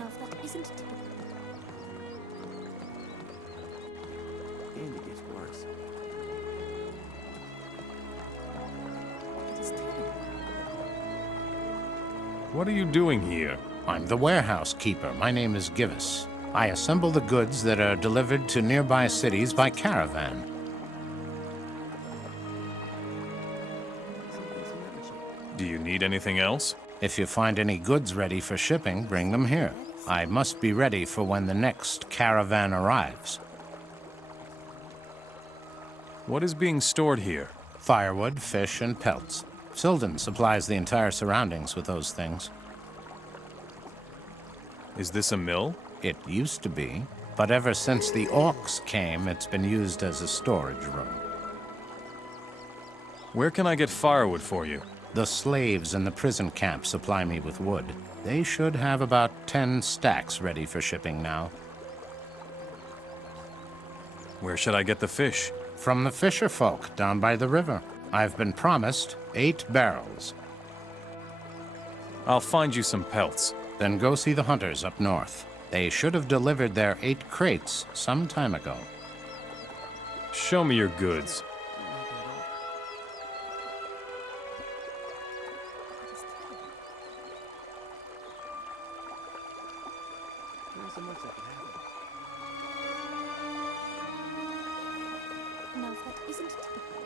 Now, if that isn't typical. And it gets worse. It is terrible. What are you doing here? I'm the warehouse keeper. My name is Givus. I assemble the goods that are delivered to nearby cities by caravan. Do you need anything else? If you find any goods ready for shipping, bring them here. I must be ready for when the next caravan arrives. What is being stored here? Firewood, fish, and pelts. Silden supplies the entire surroundings with those things. Is this a mill? It used to be, but ever since the orcs came, it's been used as a storage room. Where can I get firewood for you? The slaves in the prison camp supply me with wood. They should have about 10 stacks ready for shipping now. Where should I get the fish? From the fisher folk down by the river. I've been promised 8 barrels. I'll find you some pelts. Then go see the hunters up north. They should have delivered their 8 crates some time ago. Show me your goods. Now, if that isn't typical.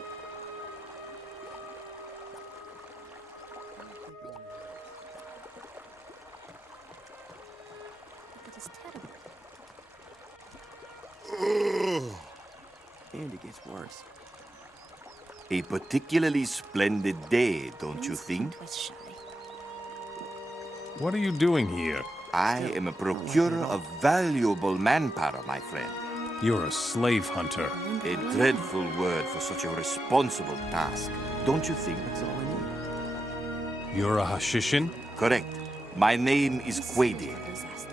It is terrible. And it gets worse. A particularly splendid day, don't you think? Twice shy. What are you doing here? I am a procurer of valuable manpower, my friend. You're a slave hunter. A dreadful word for such a responsible task, don't you think? That's all I need. You're a Hashishin? Correct. My name is Quaidin.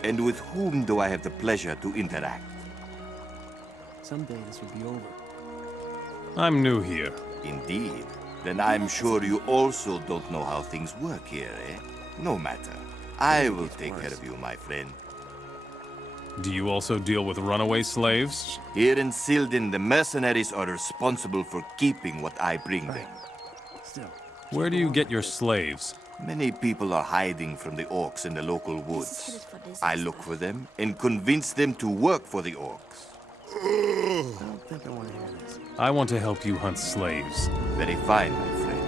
And with whom do I have the pleasure to interact? Someday this will be over. I'm new here. Indeed. Then I'm sure you also don't know how things work here, eh? No matter. I will take care of you, my friend. Do you also deal with runaway slaves? Here in Silden, the mercenaries are responsible for keeping what I bring them. Still. Where do you get your slaves? Many people are hiding from the orcs in the local woods. I look for them and convince them to work for the orcs. I don't think I want to hear this. I want to help you hunt slaves. Very fine, my friend.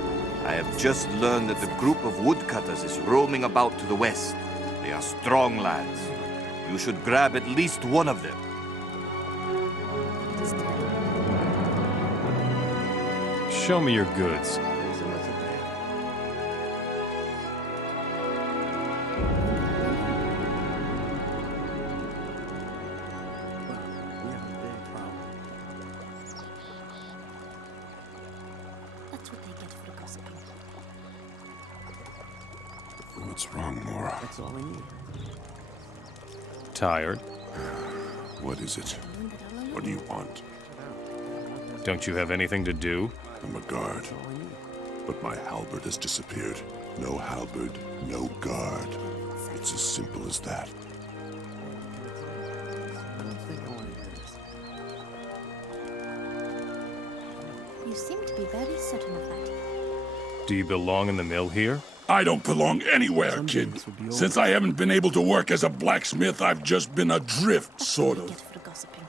I have just learned that a group of woodcutters is roaming about to the west. They are strong lads. You should grab at least one of them. It is terrible. Show me your goods. There's so much that can happen. Well, we have a big problem. That's what they get for gossiping. What's wrong, Mora? That's all we need. Tired? What is it? What do you want? Don't you have anything to do? I'm a guard, but my halberd has disappeared. No halberd, no guard. It's as simple as that. I don't think I want to hear this. You seem to be very certain of that. Do you belong in the mill here? I don't belong anywhere, kid. Since I haven't been able to work as a blacksmith, I've just been adrift, sort Get of. for gossiping.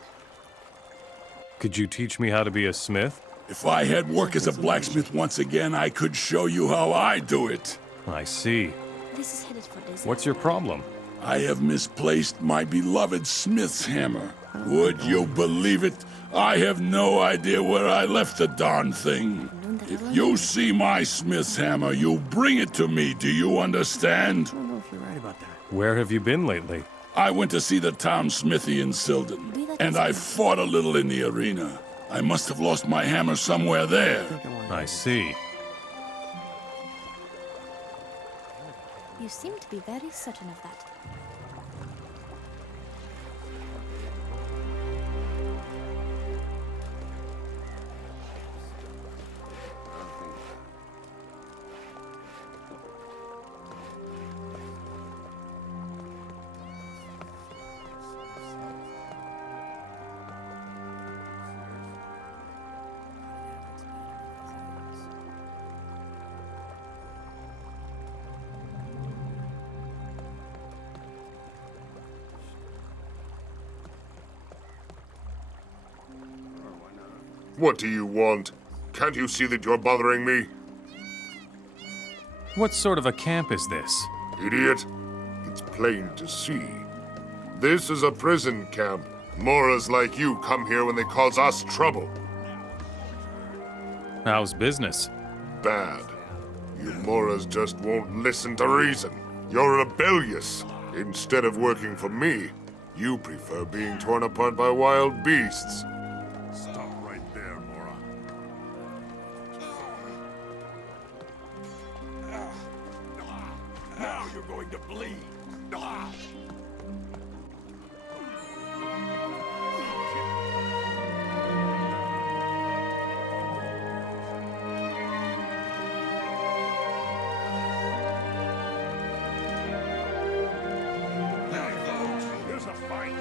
Could you teach me how to be a smith? If I had work as a blacksmith once again, I could show you how I do it. I see. This is headed for disaster. What's your problem? I have misplaced my beloved smith's hammer. Would you believe it? I have no idea where I left the darn thing. If you see my smith's hammer, you bring it to me. Do you understand? I don't know if you're right about that. Where have you been lately? I went to see the town smithy in Silden, and I fought a little in the arena. I must have lost my hammer somewhere there. I think I want to I see. You seem to be very certain of that. What do you want? Can't you see that you're bothering me? What sort of a camp is this? Idiot. It's plain to see. This is a prison camp. Moras like you come here when they cause us trouble. How's business? Bad. You Moras just won't listen to reason. You're rebellious. Instead of working for me, you prefer being torn apart by wild beasts. Stop right there, Mora. Now you're going to bleed. Here's a fight.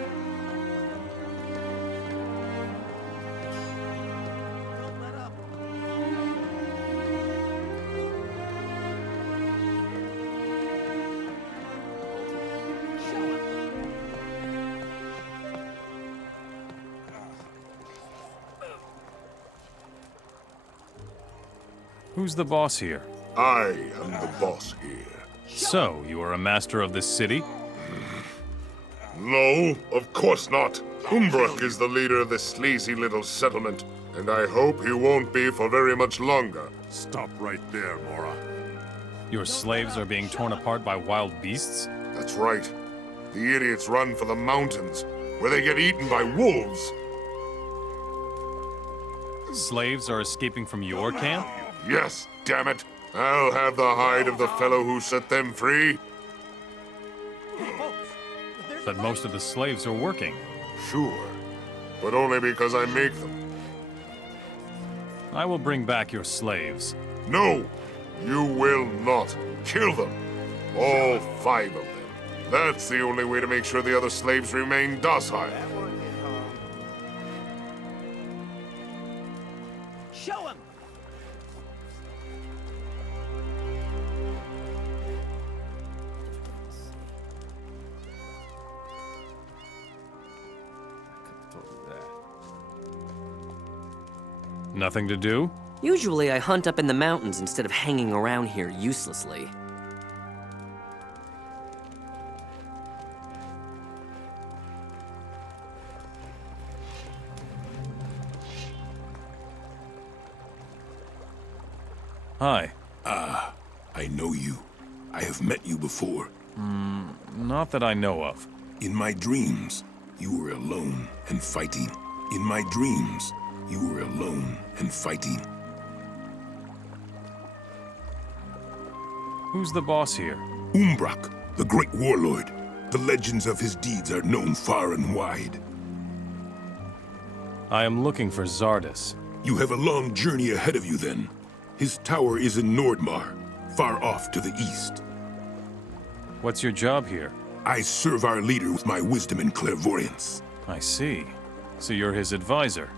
Who's the boss here? I am the boss here. So, you are a master of this city? No, of course not. Umbrak is the leader of this sleazy little settlement, and I hope he won't be for very much longer. Stop right there, Mora. Your slaves are being torn apart by wild beasts? That's right. The idiots run for the mountains, where they get eaten by wolves. Slaves are escaping from your camp? Yes, damn it. I'll have the hide of the fellow who set them free. But most of the slaves are working. Sure, but only because I make them. I will bring back your slaves. No, you will not. Kill them. All 5 of them. That's the only way to make sure the other slaves remain docile. Show him! Nothing to do? Usually I hunt up in the mountains instead of hanging around here uselessly. Hi. I know you. I have met you before. Not that I know of. In my dreams, you were alone and fighting. In my dreams, you were alone and fighting. Who's the boss here? Umbrak, the great warlord. The legends of his deeds are known far and wide. I am looking for Zardus. You have a long journey ahead of you then. His tower is in Nordmar, far off to the east. What's your job here? I serve our leader with my wisdom and clairvoyance. I see. So you're his advisor.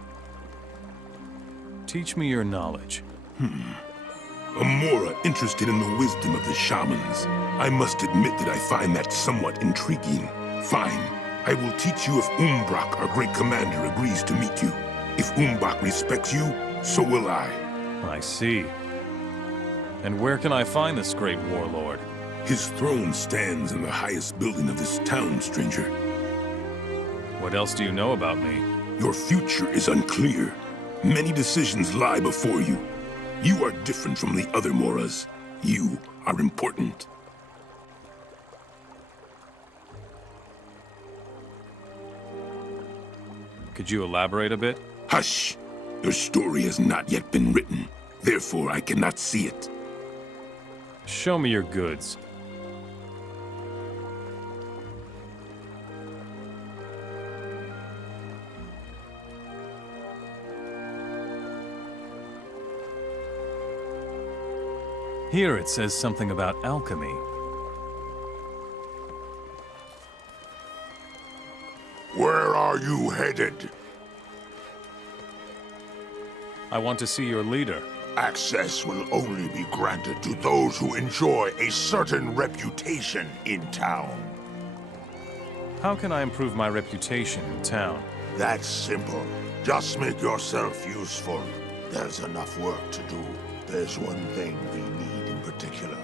Teach me your knowledge. A Mora interested in the wisdom of the shamans. I must admit that I find that somewhat intriguing. Fine. I will teach you if Umbrak, our great commander, agrees to meet you. If Umbrak respects you, so will I. I see. And where can I find this great warlord? His throne stands in the highest building of this town, stranger. What else do you know about me? Your future is unclear. Many decisions lie before you. You are different from the other Moras. You are important. Could you elaborate a bit? Hush! Your story has not yet been written. Therefore, I cannot see it. Show me your goods. Here it says something about alchemy. Where are you headed? I want to see your leader. Access will only be granted to those who enjoy a certain reputation in town. How can I improve my reputation in town? That's simple. Just make yourself useful. There's enough work to do. There's one thing we need in particular.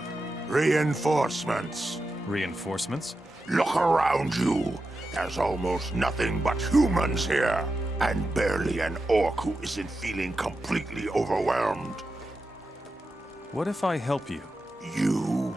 Reinforcements. Reinforcements? Look around you. There's almost nothing but humans here. And barely an orc who isn't feeling completely overwhelmed. What if I help you? You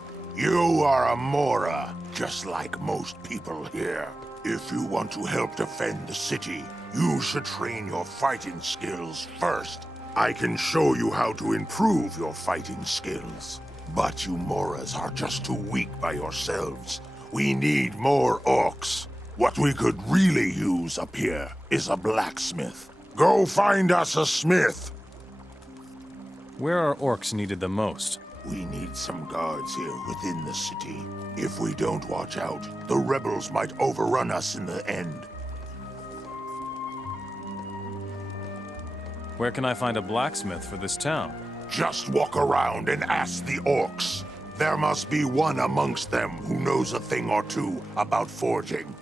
are a Mora, just like most people here. If you want to help defend the city, you should train your fighting skills first. I can show you how to improve your fighting skills. But you Moras are just too weak by yourselves. We need more orcs. What we could really use up here is a blacksmith. Go find us a smith. Where are orcs needed the most? We need some guards here within the city. If we don't watch out, the rebels might overrun us in the end. Where can I find a blacksmith for this town? Just walk around and ask the orcs. There must be one amongst them who knows a thing or two about forging.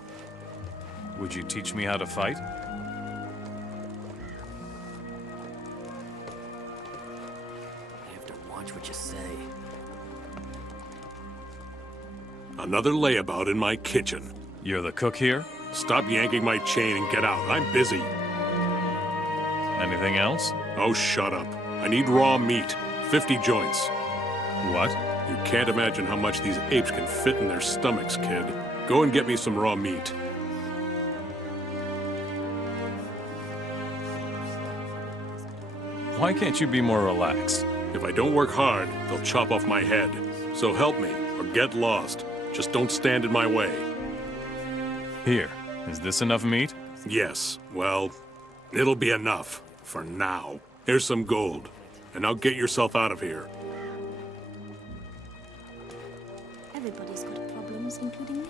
Would you teach me how to fight? You have to watch what you say. Another layabout in my kitchen. You're the cook here? Stop yanking my chain and get out. I'm busy. Anything else? Oh, shut up. I need raw meat. 50 joints. What? You can't imagine how much these apes can fit in their stomachs, kid. Go and get me some raw meat. Why can't you be more relaxed? If I don't work hard, they'll chop off my head. So help me, or get lost. Just don't stand in my way. Here, is this enough meat? Yes, well, it'll be enough. For now. Here's some gold. And now get yourself out of here. Everybody's got problems, including me.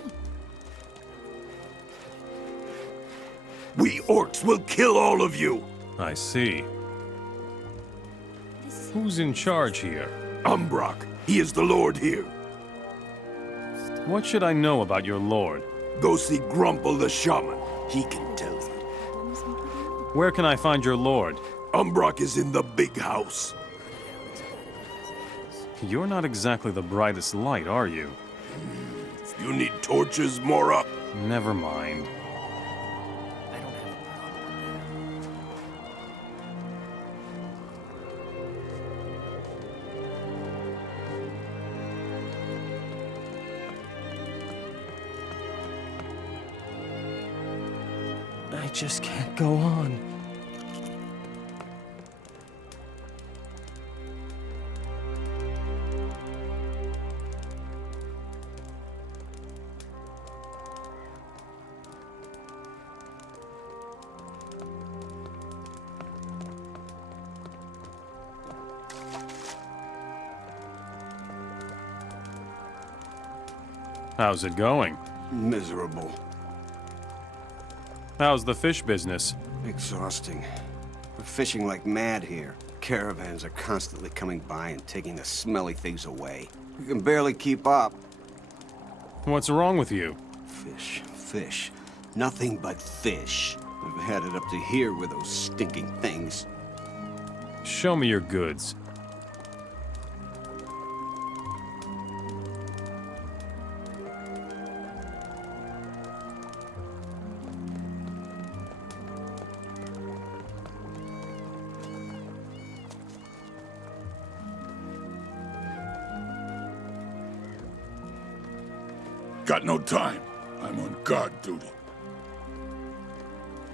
We orcs will kill all of you! I see. Who's in charge here? Umbrock, he is the lord here. What should I know about your lord? Go see Grumple the shaman. He can tell you. Where can I find your lord? Umbrock is in the big house. You're not exactly the brightest light, are you? You need torches, Mora? Never mind. I don't have a problem with I just can't go on. How's it going? Miserable. How's the fish business? Exhausting. We're fishing like mad here. Caravans are constantly coming by and taking the smelly things away. We can barely keep up. What's wrong with you? Fish, fish. Nothing but fish. We've had it up to here with those stinking things. Show me your goods. Got no time. I'm on guard duty.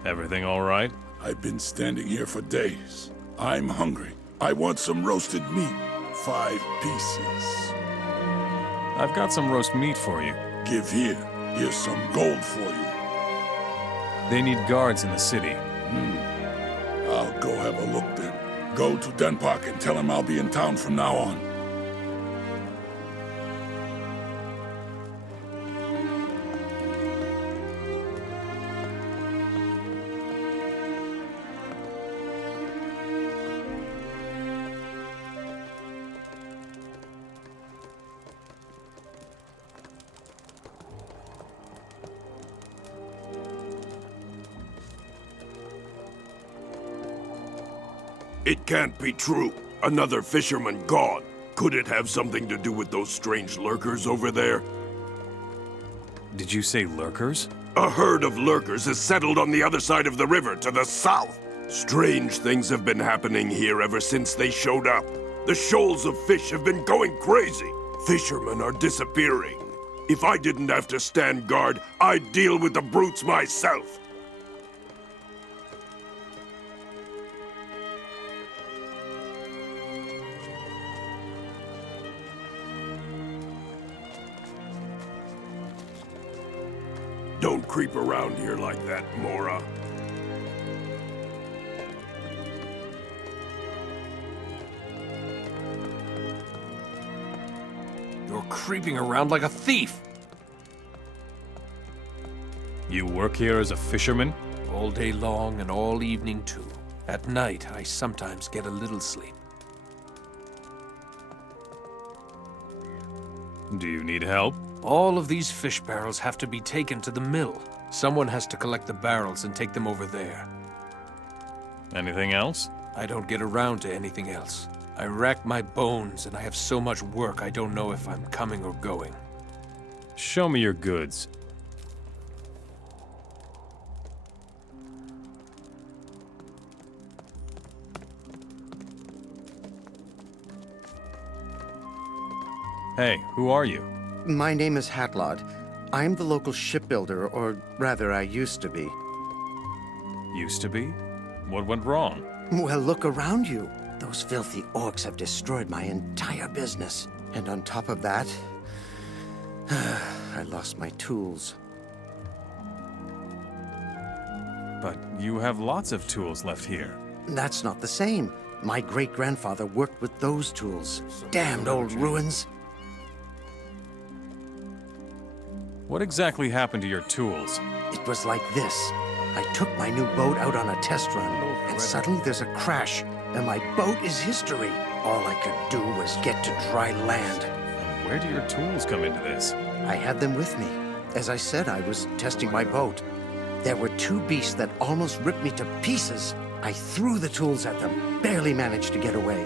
Everything all right? I've been standing here for days. I'm hungry. I want some roasted meat. 5 pieces. I've got some roast meat for you. Give here. Here's some gold for you. They need guards in the city. I'll go have a look then. Go to Denpark and tell him I'll be in town from now on. It can't be true. Another fisherman gone. Could it have something to do with those strange lurkers over there? Did you say lurkers? A herd of lurkers has settled on the other side of the river to the south. Strange things have been happening here ever since they showed up. The shoals of fish have been going crazy. Fishermen are disappearing. If I didn't have to stand guard, I'd deal with the brutes myself. Don't creep around here like that, Mora. You're creeping around like a thief! You work here as a fisherman? All day long and all evening too. At night, I sometimes get a little sleep. Do you need help? All of these fish barrels have to be taken to the mill. Someone has to collect the barrels and take them over there. Anything else? I don't get around to anything else. I rack my bones and I have so much work I don't know if I'm coming or going. Show me your goods. Hey, who are you? My name is Hatlod. I'm the local shipbuilder, or rather, I used to be. Used to be? What went wrong? Well, look around you. Those filthy orcs have destroyed my entire business. And on top of that, I lost my tools. But you have lots of tools left here. That's not the same. My great-grandfather worked with those tools. Damned old ruins. What exactly happened to your tools? It was like this. I took my new boat out on a test run, and suddenly there's a crash, and my boat is history. All I could do was get to dry land. And where do your tools come into this? I had them with me. As I said, I was testing my boat. There were two beasts that almost ripped me to pieces. I threw the tools at them, barely managed to get away.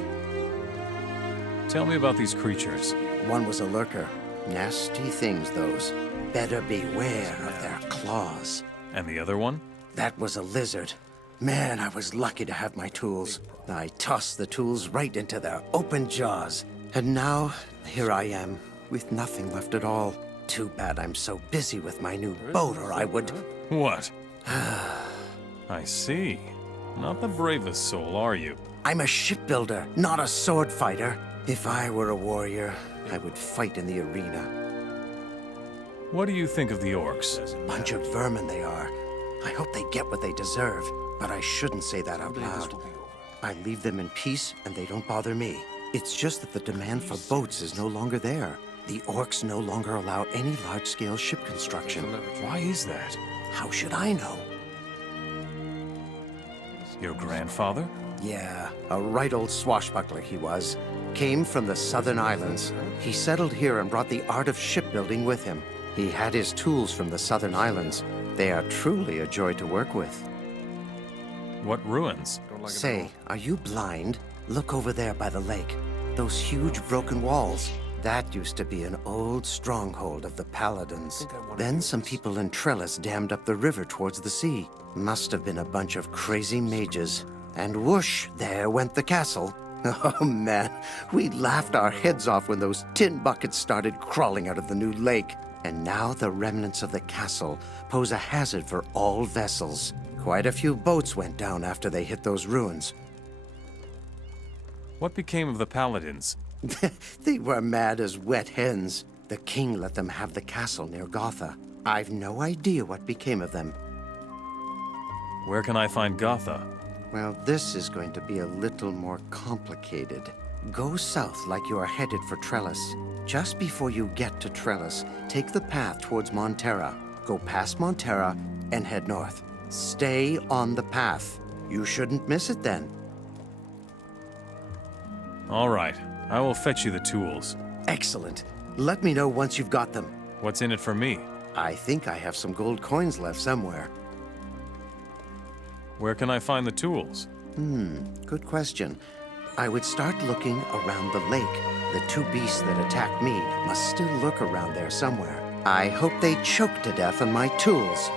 Tell me about these creatures. One was a lurker. Nasty things, those. Better beware of their claws. And the other one? That was a lizard. Man, I was lucky to have my tools. I tossed the tools right into their open jaws. And now, here I am, with nothing left at all. Too bad I'm so busy with my new boat, or I would... What? I see. Not the bravest soul, are you? I'm a shipbuilder, not a sword fighter. If I were a warrior, I would fight in the arena. What do you think of the orcs? Bunch of vermin they are. I hope they get what they deserve, but I shouldn't say that out loud. I leave them in peace, and they don't bother me. It's just that the demand for boats is no longer there. The orcs no longer allow any large-scale ship construction. Why is that? How should I know? Your grandfather? Yeah, a right old swashbuckler he was. Came from the southern islands. He settled here and brought the art of shipbuilding with him. He had his tools from the southern islands. They are truly a joy to work with. What ruins? Say, are you blind? Look over there by the lake. Those huge broken walls. That used to be an old stronghold of the Paladins. Then some people in Trellis dammed up the river towards the sea. Must have been a bunch of crazy mages. And whoosh, there went the castle. Oh man, we laughed our heads off when those tin buckets started crawling out of the new lake. And now the remnants of the castle pose a hazard for all vessels. Quite a few boats went down after they hit those ruins. What became of the Paladins? They were mad as wet hens. The king let them have the castle near Gotha. I've no idea what became of them. Where can I find Gotha? Well, this is going to be a little more complicated. Go south like you are headed for Trellis. Just before you get to Trellis, take the path towards Montera. Go past Montera and head north. Stay on the path. You shouldn't miss it then. All right. I will fetch you the tools. Excellent. Let me know once you've got them. What's in it for me? I think I have some gold coins left somewhere. Where can I find the tools? Good question. I would start looking around the lake. The two beasts that attacked me must still lurk around there somewhere. I hope they choke to death on my tools.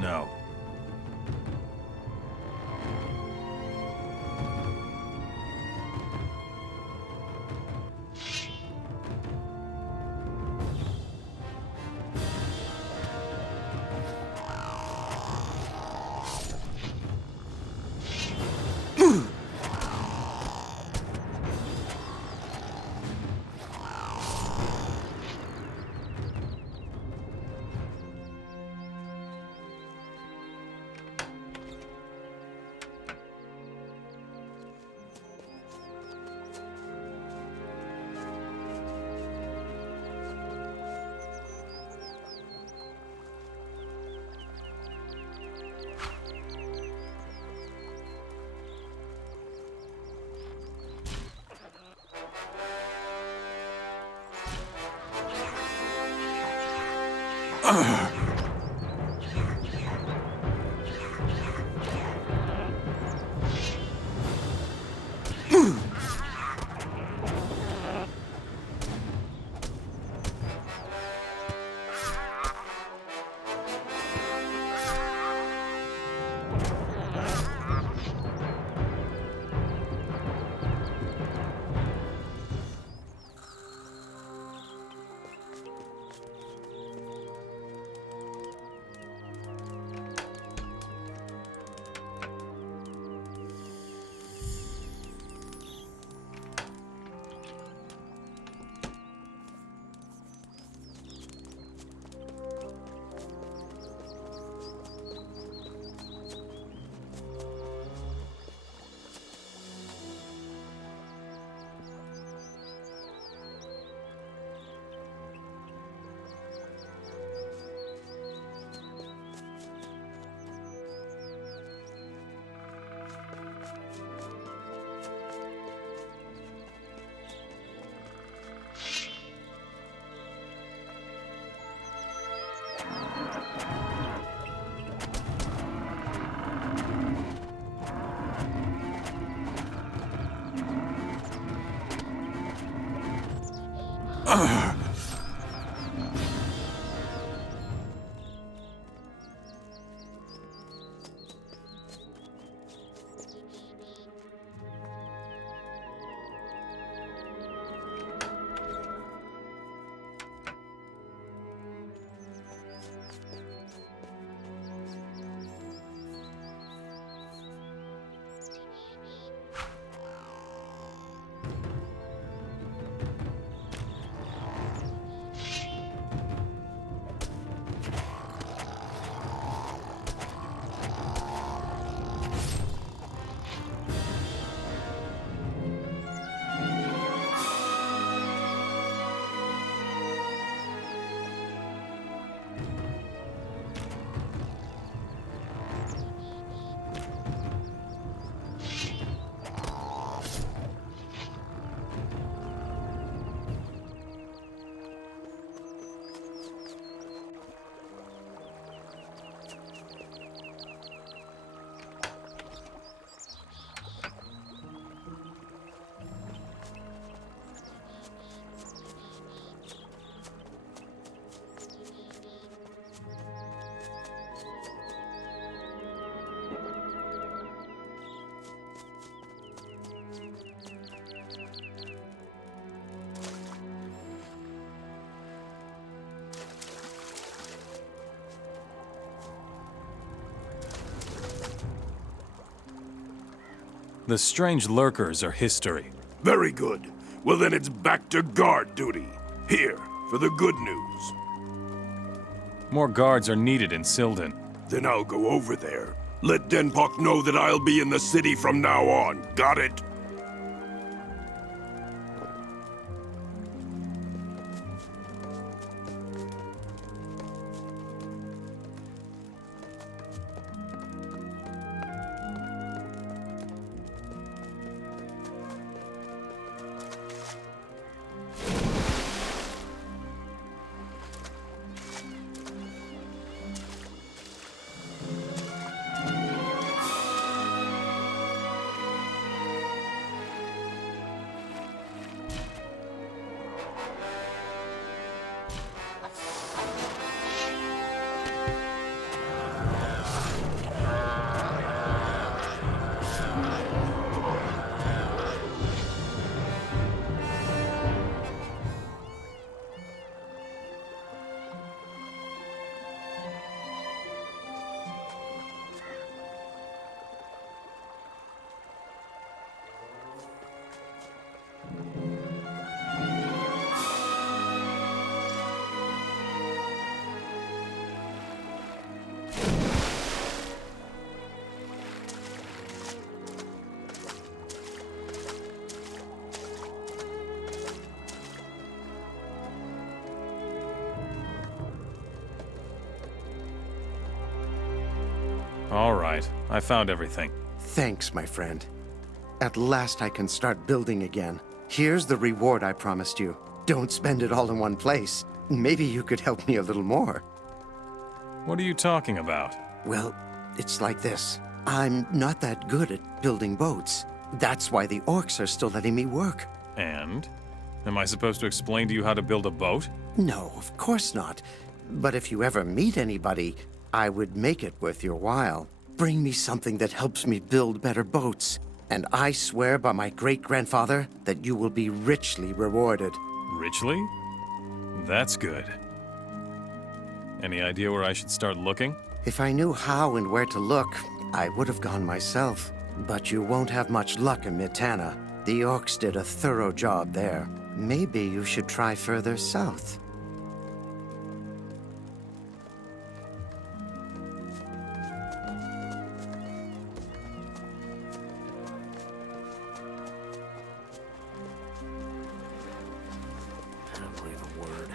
No. The strange lurkers are history. Very good. Well, then it's back to guard duty. Here, for the good news. More guards are needed in Silden. Then I'll go over there. Let Denpok know that I'll be in the city from now on. Got it? All right, I found everything. Thanks, my friend. At last I can start building again. Here's the reward I promised you. Don't spend it all in one place. Maybe you could help me a little more. What are you talking about? Well, it's like this. I'm not that good at building boats. That's why the orcs are still letting me work. And? Am I supposed to explain to you how to build a boat? No, of course not. But if you ever meet anybody, I would make it worth your while. Bring me something that helps me build better boats. And I swear by my great-grandfather that you will be richly rewarded. Richly? That's good. Any idea where I should start looking? If I knew how and where to look, I would have gone myself. But you won't have much luck in Mitana. The orcs did a thorough job there. Maybe you should try further south. I don't believe a word.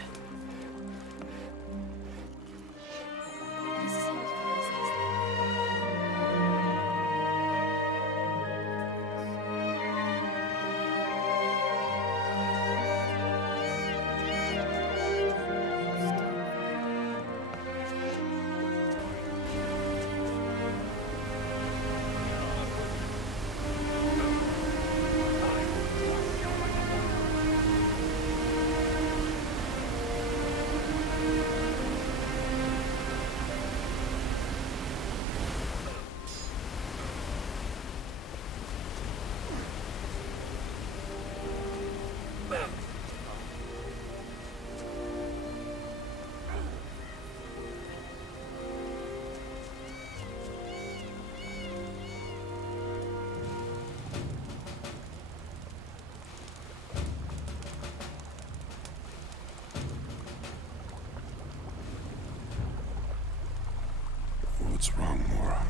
What's wrong, Mora?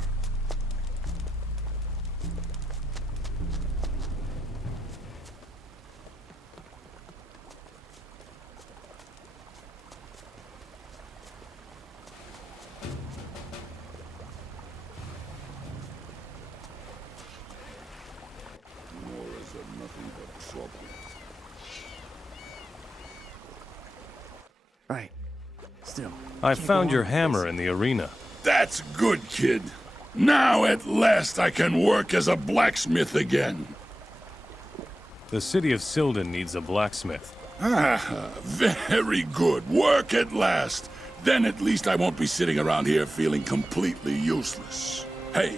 Moras are nothing but trouble. Right. Still. I found your hammer in the arena. That's good, kid. Now, at last, I can work as a blacksmith again. The city of Silden needs a blacksmith. Ah, very good. Work at last. Then at least I won't be sitting around here feeling completely useless. Hey,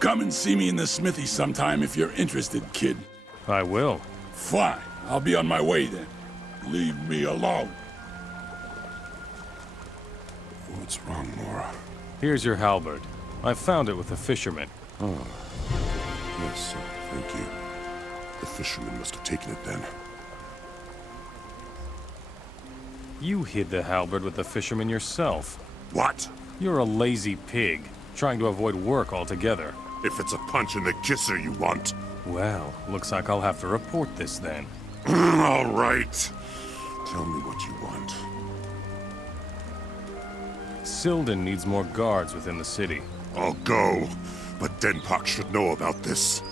come and see me in the smithy sometime if you're interested, kid. I will. Fine. I'll be on my way then. Leave me alone. What's wrong, Mora? Here's your halberd. I found it with a fisherman. Oh. Yes, sir. Thank you. The fisherman must have taken it then. You hid the halberd with the fisherman yourself. What? You're a lazy pig, trying to avoid work altogether. If it's a punch in the kisser you want. Well, looks like I'll have to report this then. All right. Tell me what you want. Silden needs more guards within the city. I'll go, but Denpak should know about this.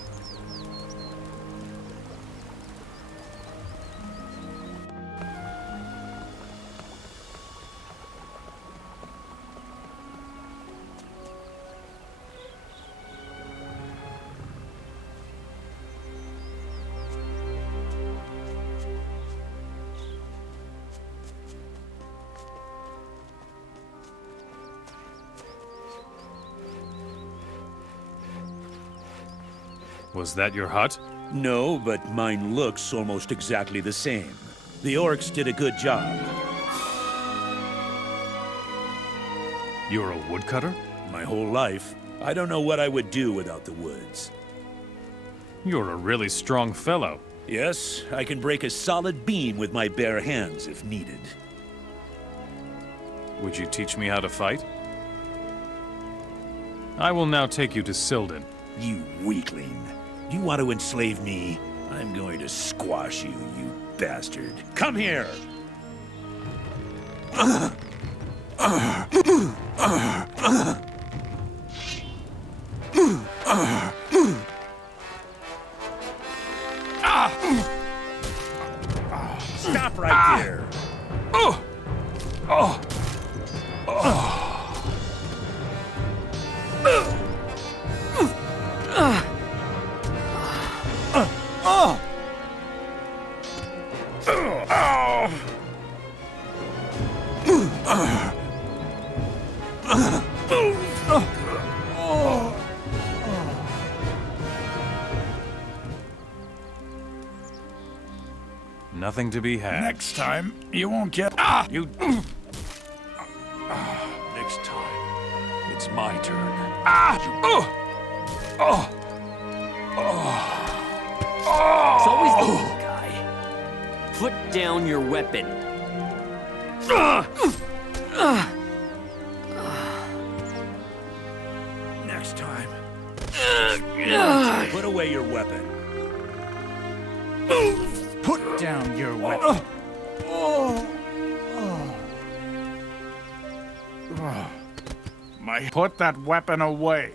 Was that your hut? No, but mine looks almost exactly the same. The orcs did a good job. You're a woodcutter? My whole life. I don't know what I would do without the woods. You're a really strong fellow. Yes, I can break a solid beam with my bare hands if needed. Would you teach me how to fight? I will now take you to Silden. You weakling. Do you want to enslave me? I'm going to squash you, you bastard. Come here! Stop right there! Nothing to be had. Next time, you won't get... You... Next time, it's my turn. It's always the little guy. Put down your weapon. Next time. Put away your weapon. Put down your weapon. Put that weapon away.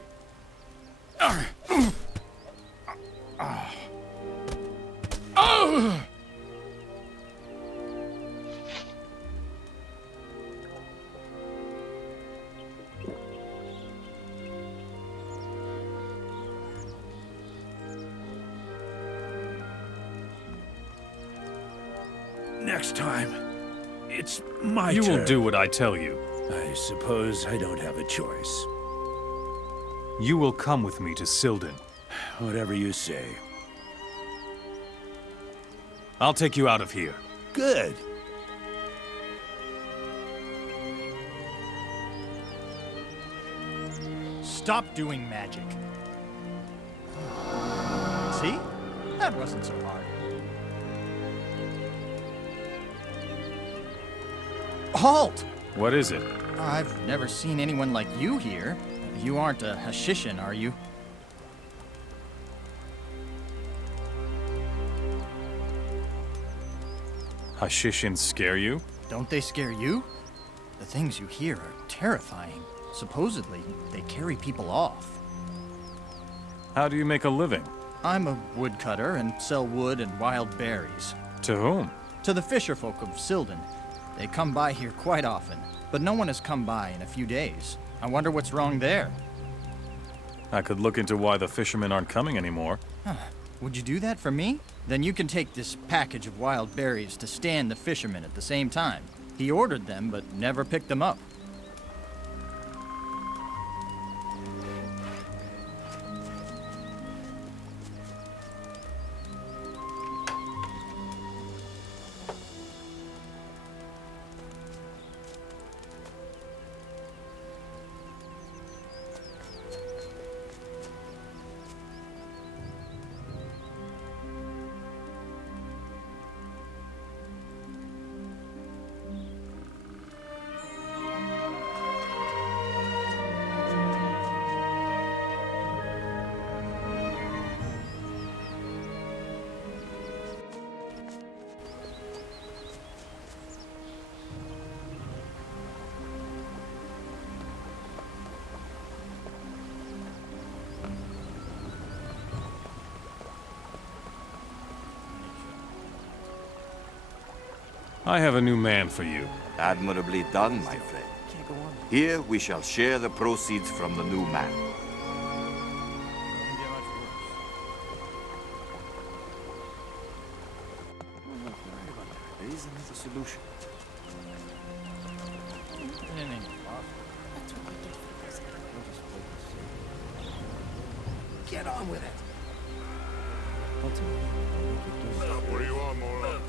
Next time, it's my turn. You will do what I tell you. I suppose I don't have a choice. You will come with me to Silden. Whatever you say. I'll take you out of here. Good. Stop doing magic. See? That wasn't so hard. Halt! What is it? I've never seen anyone like you here. You aren't a Hashishin, are you? Hashishins scare you? Don't they scare you? The things you hear are terrifying. Supposedly, they carry people off. How do you make a living? I'm a woodcutter and sell wood and wild berries. To whom? To the fisherfolk of Silden. They come by here quite often, but no one has come by in a few days. I wonder what's wrong there. I could look into why the fishermen aren't coming anymore. Would you do that for me? Then you can take this package of wild berries to Stan the fisherman at the same time. He ordered them, but never picked them up. I have a new man for you. Admirably done, my friend. Here we shall share the proceeds from the new man. There is another solution. Get on with it. What do you want, Mora?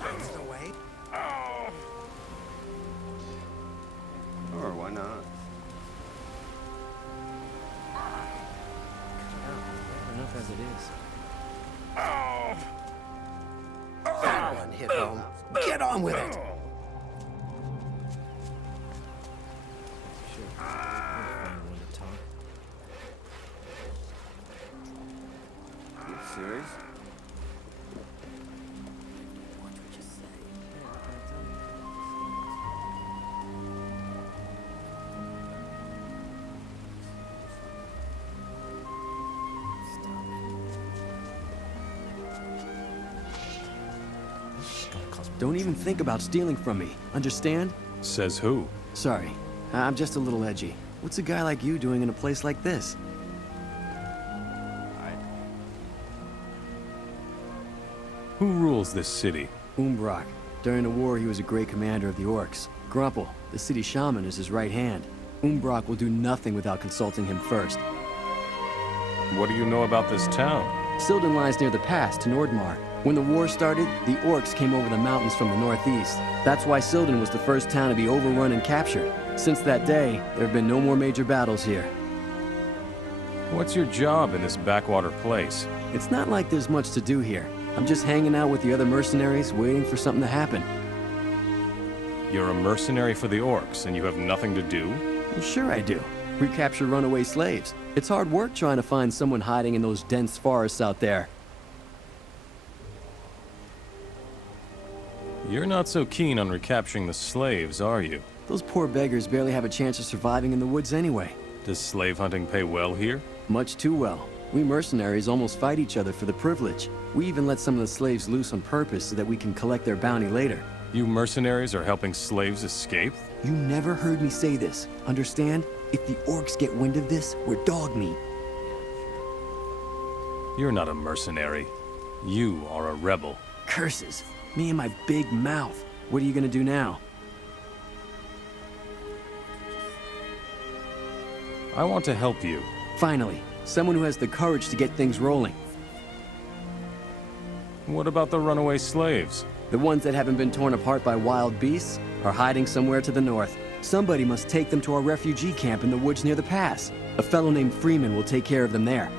That's the way. Sure, why not? Enough as it is. That one hit home. Get on with it. You serious? Don't even think about stealing from me. Understand? Says who? Sorry. I'm just a little edgy. What's a guy like you doing in a place like this? Who rules this city? Umbrak. During the war, he was a great commander of the orcs. Grumple, the city shaman, is his right hand. Umbrak will do nothing without consulting him first. What do you know about this town? Silden lies near the pass to Nordmar. When the war started, the orcs came over the mountains from the northeast. That's why Silden was the first town to be overrun and captured. Since that day, there have been no more major battles here. What's your job in this backwater place? It's not like there's much to do here. I'm just hanging out with the other mercenaries, waiting for something to happen. You're a mercenary for the orcs, and you have nothing to do? Well, sure I do. Recapture runaway slaves. It's hard work trying to find someone hiding in those dense forests out there. You're not so keen on recapturing the slaves, are you? Those poor beggars barely have a chance of surviving in the woods anyway. Does slave hunting pay well here? Much too well. We mercenaries almost fight each other for the privilege. We even let some of the slaves loose on purpose so that we can collect their bounty later. You mercenaries are helping slaves escape? You never heard me say this. Understand? If the orcs get wind of this, we're dog meat. You're not a mercenary. You are a rebel. Curses. Me and my big mouth. What are you gonna do now? I want to help you. Finally, someone who has the courage to get things rolling. What about the runaway slaves? The ones that haven't been torn apart by wild beasts are hiding somewhere to the north. Somebody must take them to our refugee camp in the woods near the pass. A fellow named Freeman will take care of them there.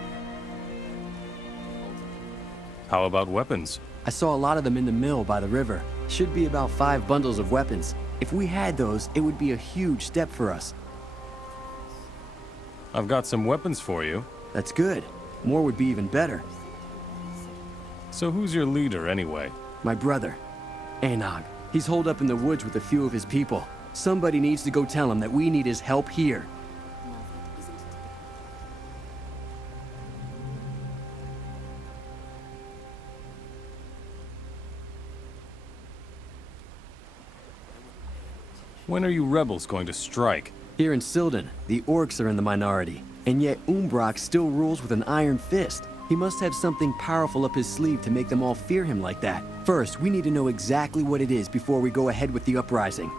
How about weapons? I saw a lot of them in the mill by the river. Should be about 5 bundles of weapons. If we had those, it would be a huge step for us. I've got some weapons for you. That's good. More would be even better. So who's your leader, anyway? My brother, Anog. He's holed up in the woods with a few of his people. Somebody needs to go tell him that we need his help here. When are you rebels going to strike? Here in Silden, the orcs are in the minority. And yet Umbrak still rules with an iron fist. He must have something powerful up his sleeve to make them all fear him like that. First, we need to know exactly what it is before we go ahead with the uprising.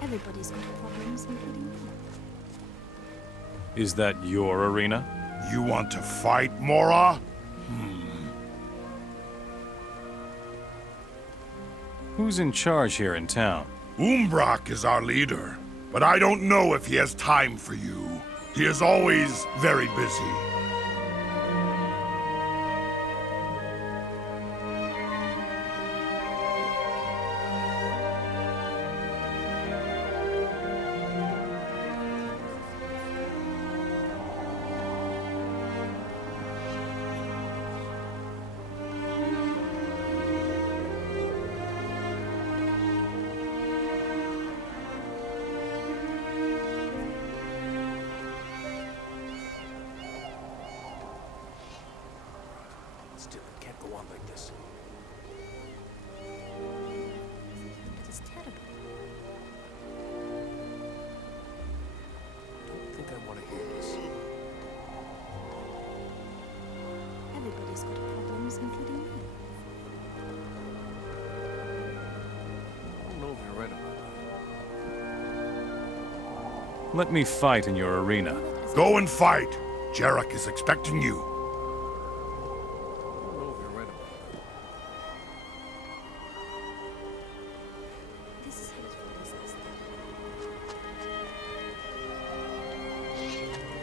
Everybody's got problems, including me. Is that your arena? You want to fight, Mora? Who's in charge here in town? Umbrak is our leader, but I don't know if he has time for you. He is always very busy. can't go on like this. That is terrible. I don't think I want to hear this. Everybody's got problems, including me. I don't know if you're right about that. Let me fight in your arena. Go and fight. Jarek is expecting you. I don't know if you're right about that. This is headed for disaster.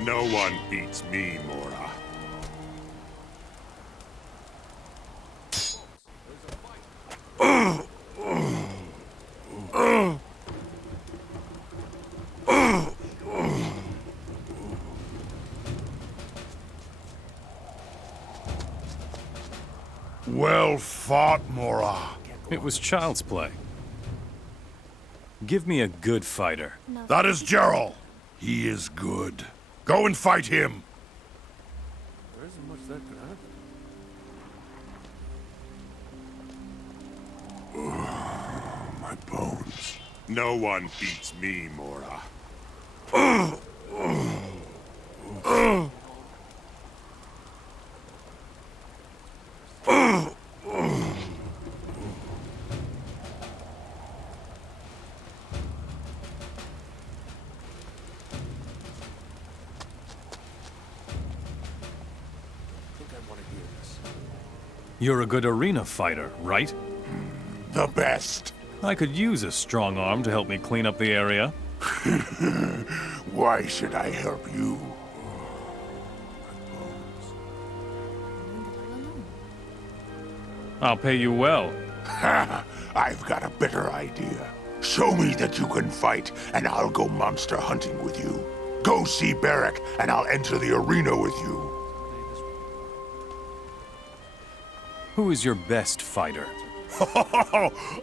No one beats me, Mora. Well fought, Mora. It was child's play. Give me a good fighter. That is Geralt. He is good. Go and fight him. There isn't much that could happen. My bones. No one beats me, Mora. You're a good arena fighter, right? The best. I could use a strong arm to help me clean up the area. Why should I help you? I'll pay you well. I've got a better idea. Show me that you can fight, and I'll go monster hunting with you. Go see Barrack, and I'll enter the arena with you. Who is your best fighter?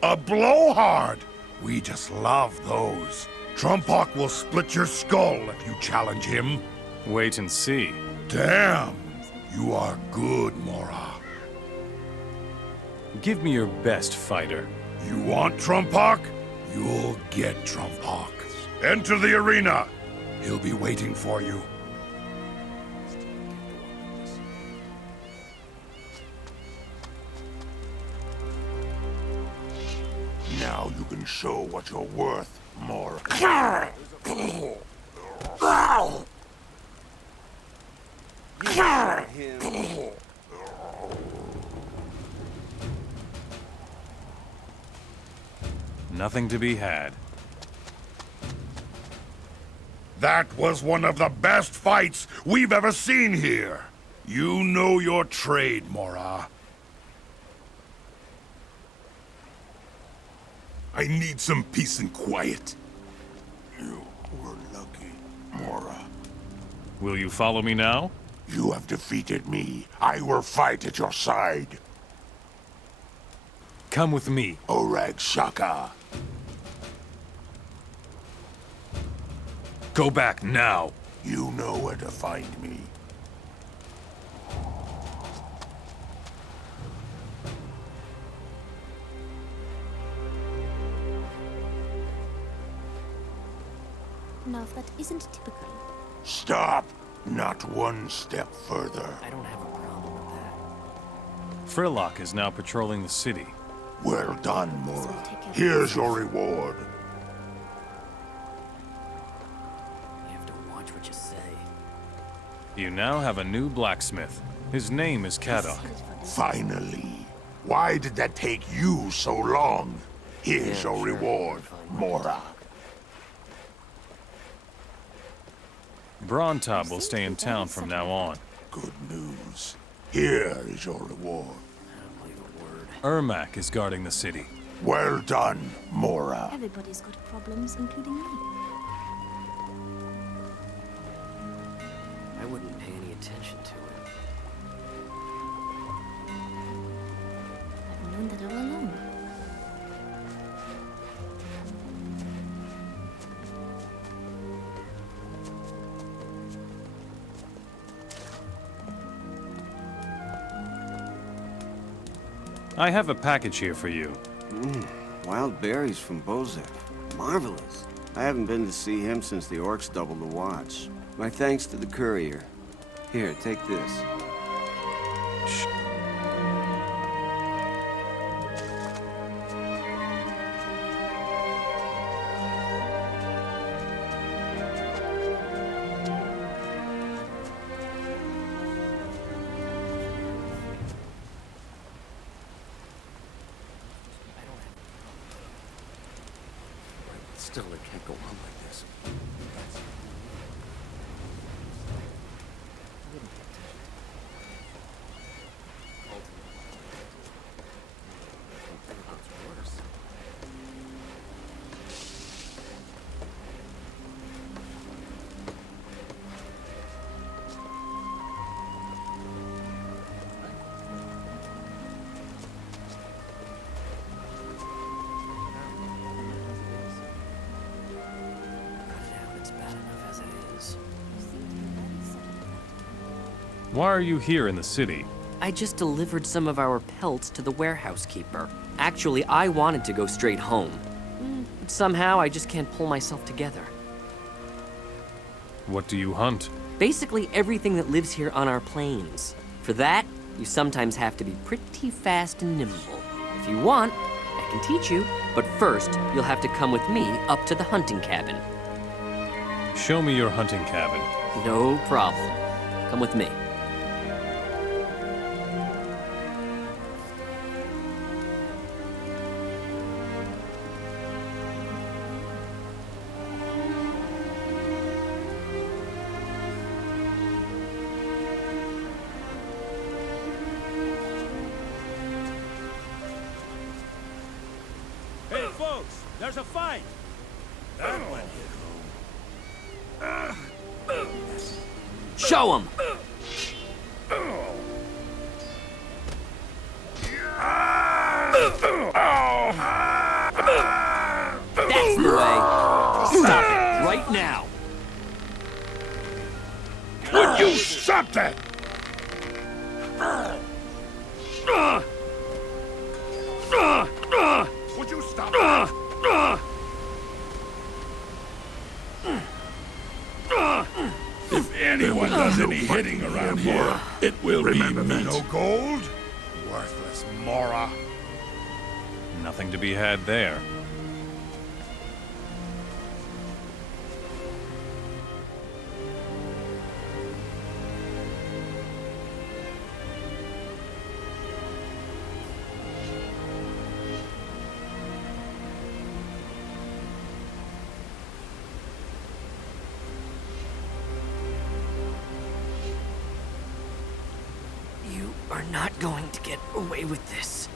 A blowhard! We just love those. Trumpok will split your skull if you challenge him. Wait and see. Damn! You are good, Mora. Give me your best fighter. You want Trumpok? You'll get Trumpok. Enter the arena. He'll be waiting for you. Now you can show what you're worth, Mora. Nothing to be had. That was one of the best fights we've ever seen here. You know your trade, Mora. I need some peace and quiet. You were lucky, Mora. Will you follow me now? You have defeated me. I will fight at your side. Come with me. Orag Shaka. Go back now. You know where to find me. Now, if that isn't typical. Stop! Not one step further. I don't have a problem with that. Frillock is now patrolling the city. Well done, Mora. Here's your reward. You have to watch what you say. You now have a new blacksmith. His name is Kadok. Finally. Why did that take you so long? Here's your reward, Mora. Brontob will stay in town from now on. Good news. Here is your reward. Ermac is guarding the city. Well done, Mora. Everybody's got problems, including me. I wouldn't pay any attention to it. I've known that all along. I have a package here for you. Wild berries from Bozek. Marvelous. I haven't been to see him since the orcs doubled the watch. My thanks to the courier. Here, take this. Shh. Still, it can't go on like this. Why are you here in the city? I just delivered some of our pelts to the warehouse keeper. Actually, I wanted to go straight home. But somehow, I just can't pull myself together. What do you hunt? Basically everything that lives here on our plains. For that, you sometimes have to be pretty fast and nimble. If you want, I can teach you. But first, you'll have to come with me up to the hunting cabin. Show me your hunting cabin. No problem. Come with me. Hey, folks, there's a fight. That one hit home. Show him! That's the way. Stop it, right now. Would you stop that? Would you stop that? If anyone does any hitting around here, it will be me. No gold? Worthless Mora. Nothing to be had there. You are not going to get away with this.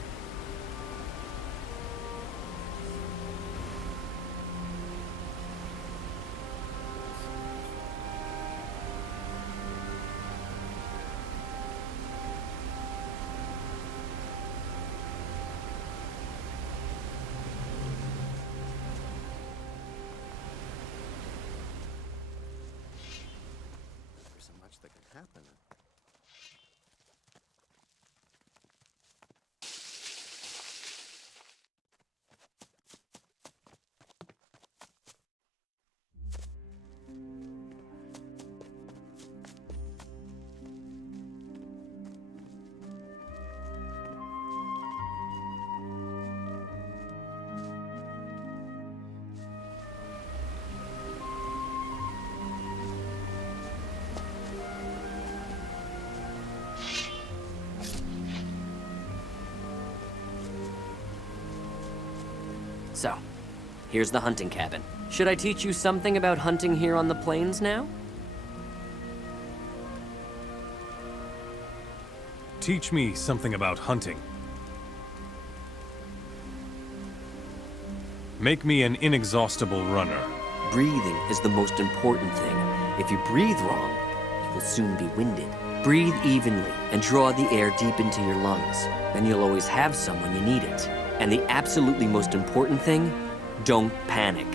There's so much that can happen. So, here's the hunting cabin. Should I teach you something about hunting here on the plains now? Teach me something about hunting. Make me an inexhaustible runner. Breathing is the most important thing. If you breathe wrong, you will soon be winded. Breathe evenly and draw the air deep into your lungs. Then you'll always have some when you need it. And the absolutely most important thing, don't panic.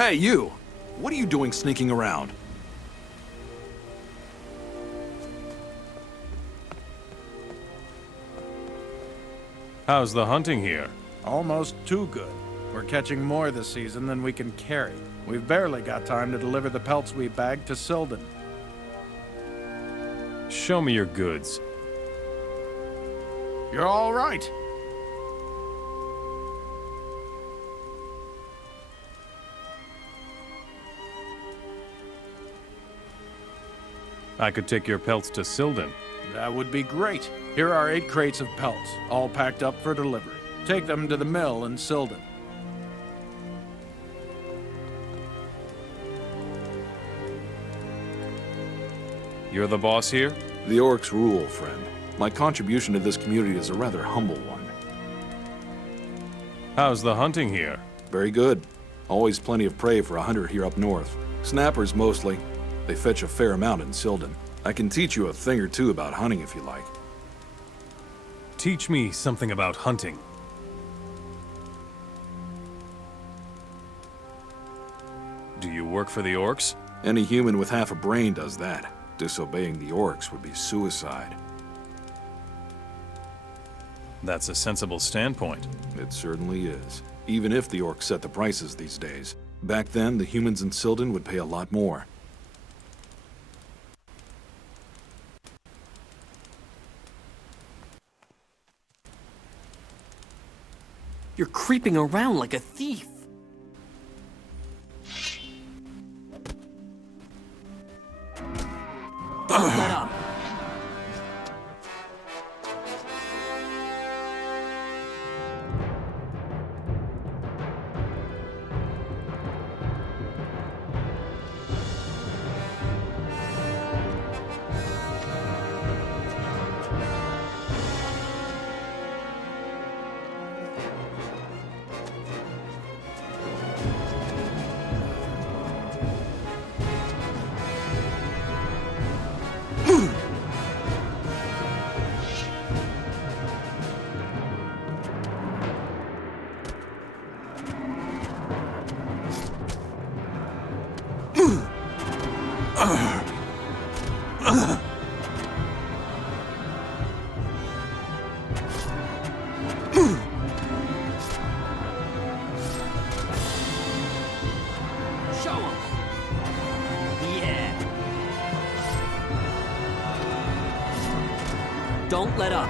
Hey, you! What are you doing sneaking around? How's the hunting here? Almost too good. We're catching more this season than we can carry. We've barely got time to deliver the pelts we bagged to Silden. Show me your goods. You're all right. I could take your pelts to Silden. That would be great. Here are 8 crates of pelts, all packed up for delivery. Take them to the mill in Silden. You're the boss here? The orcs rule, friend. My contribution to this community is a rather humble one. How's the hunting here? Very good. Always plenty of prey for a hunter here up north. Snappers mostly. They fetch a fair amount in Silden. I can teach you a thing or two about hunting if you like. Teach me something about hunting. Do you work for the orcs? Any human with half a brain does that. Disobeying the orcs would be suicide. That's a sensible standpoint. It certainly is. Even if the orcs set the prices these days. Back then, the humans in Silden would pay a lot more. You're creeping around like a thief. Don't let up. Show 'em. Yeah. Don't let up.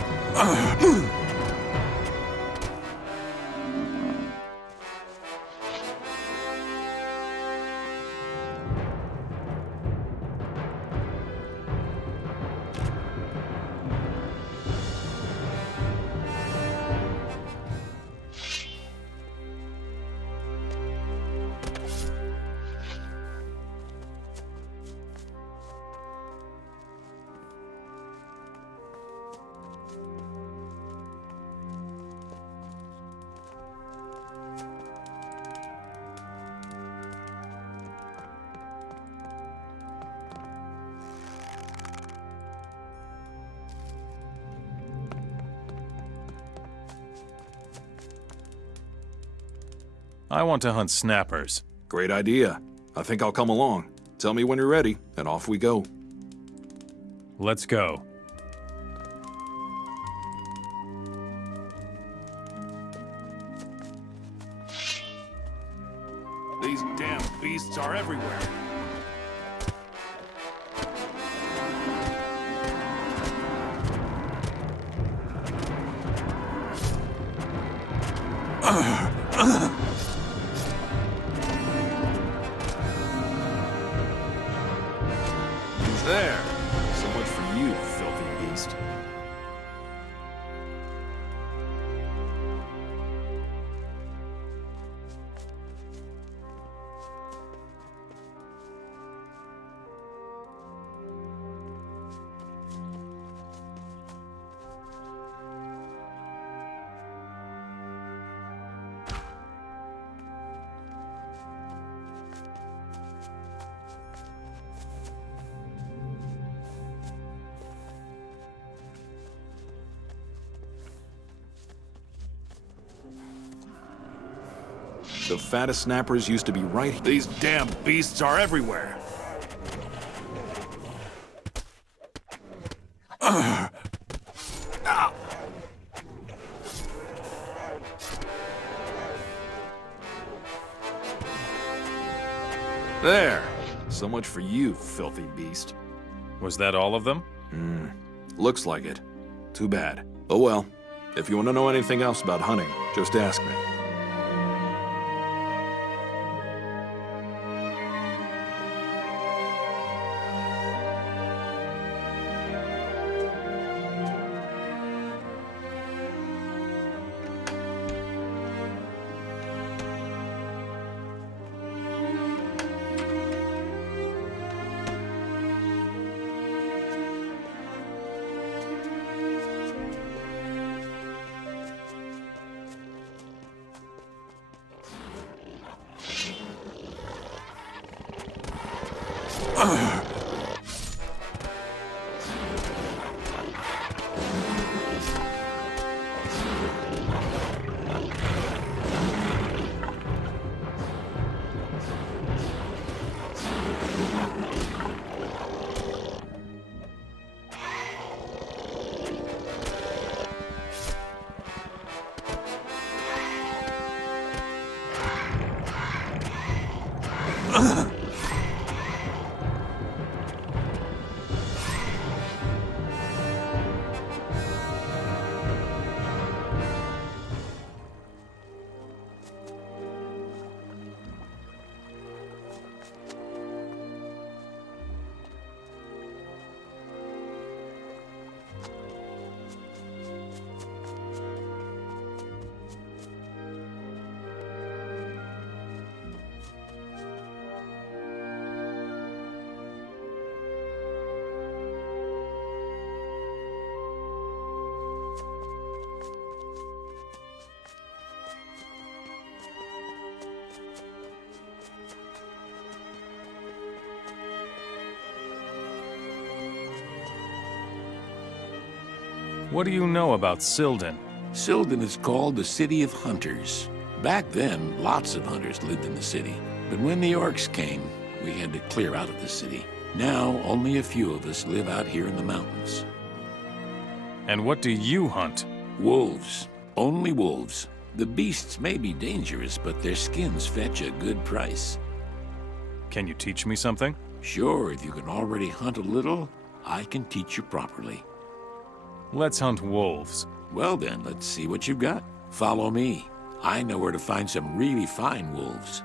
I want to hunt snappers. Great idea. I think I'll come along. Tell me when you're ready, and off we go. Let's go. These damn beasts are everywhere. There. So much for you, filthy beast. The fattest snappers used to be right here. These damn beasts are everywhere. There! So much for you, filthy beast. Was that all of them? Looks like it. Too bad. Oh well. If you want to know anything else about hunting, just ask me. What do you know about Silden? Silden is called the City of Hunters. Back then, lots of hunters lived in the city. But when the orcs came, we had to clear out of the city. Now, only a few of us live out here in the mountains. And what do you hunt? Wolves. Only wolves. The beasts may be dangerous, but their skins fetch a good price. Can you teach me something? Sure, if you can already hunt a little, I can teach you properly. Let's hunt wolves. Well then, let's see what you've got. Follow me. I know where to find some really fine wolves.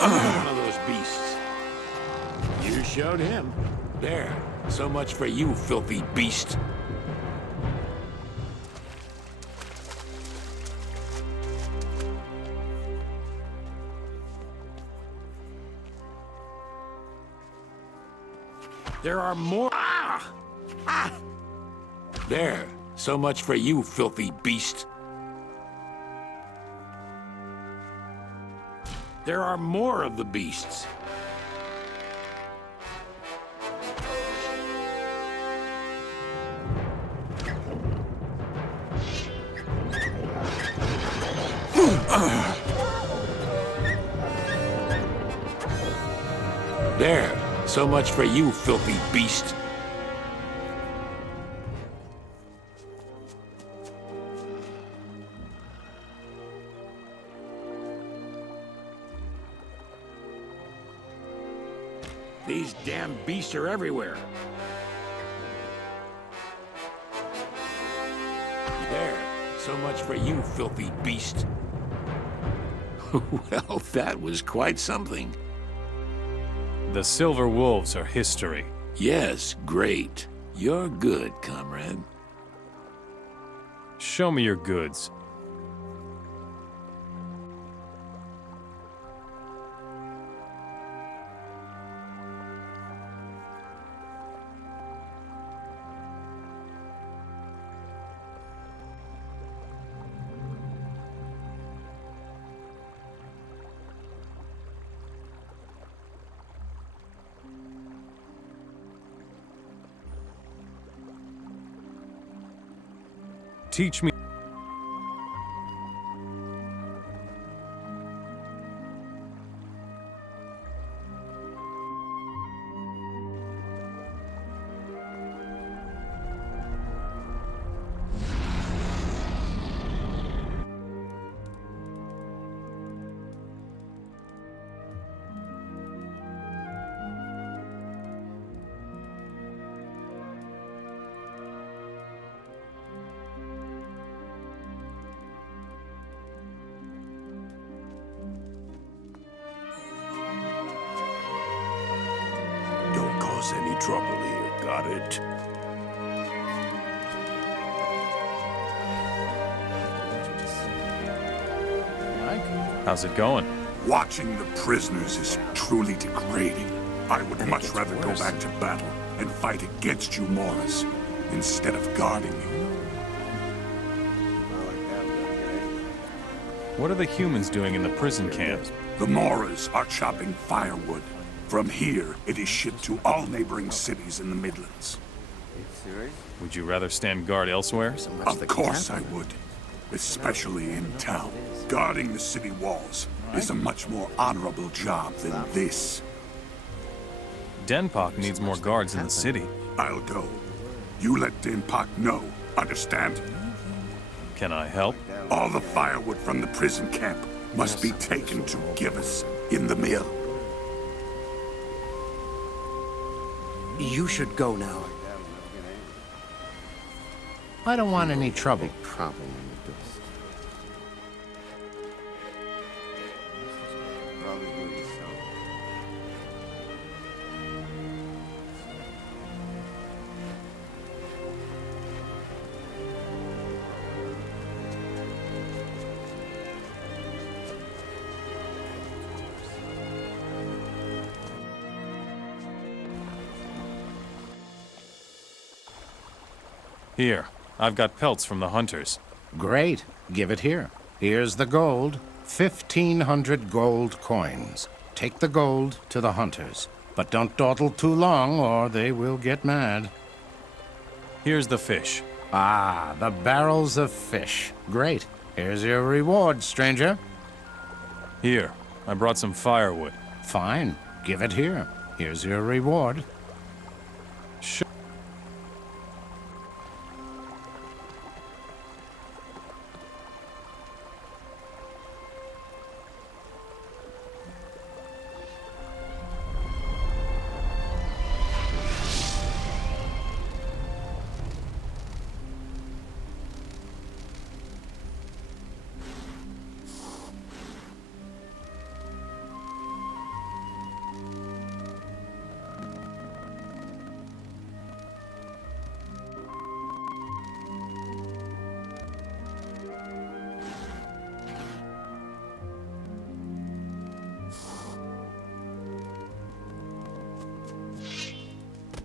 One of those beasts. You showed him. There. So much for you, filthy beast. There are more. Ah! Ah! There. So much for you, filthy beast. There are more of the beasts. There. So much for you, filthy beast. These damn beasts are everywhere. There. So much for you, filthy beast. Well, that was quite something. The silver wolves are history. Yes, great. You're good, comrade. Show me your goods. Teach me. Don't cause any trouble here, got it? How's it going? Watching the prisoners is truly degrading. I would much rather go back to battle and fight against you Moras instead of guarding you. What are the humans doing in the prison camp? The Moras are chopping firewood. From here, it is shipped to all neighboring cities in the Midlands. Would you rather stand guard elsewhere? Of course I would, especially in town. Guarding the city walls is a much more honorable job than this. Denpak needs more guards in the city. I'll go. You let Denpak know, understand? Can I help? All the firewood from the prison camp must be taken to Givus in the mill. You should go now. I don't want any trouble. Problem. Here, I've got pelts from the hunters. Great. Give it here. Here's the gold. 1,500 gold coins. Take the gold to the hunters. But don't dawdle too long, or they will get mad. Here's the fish. Ah, the barrels of fish. Great. Here's your reward, stranger. Here, I brought some firewood. Fine. Give it here. Here's your reward. Sure.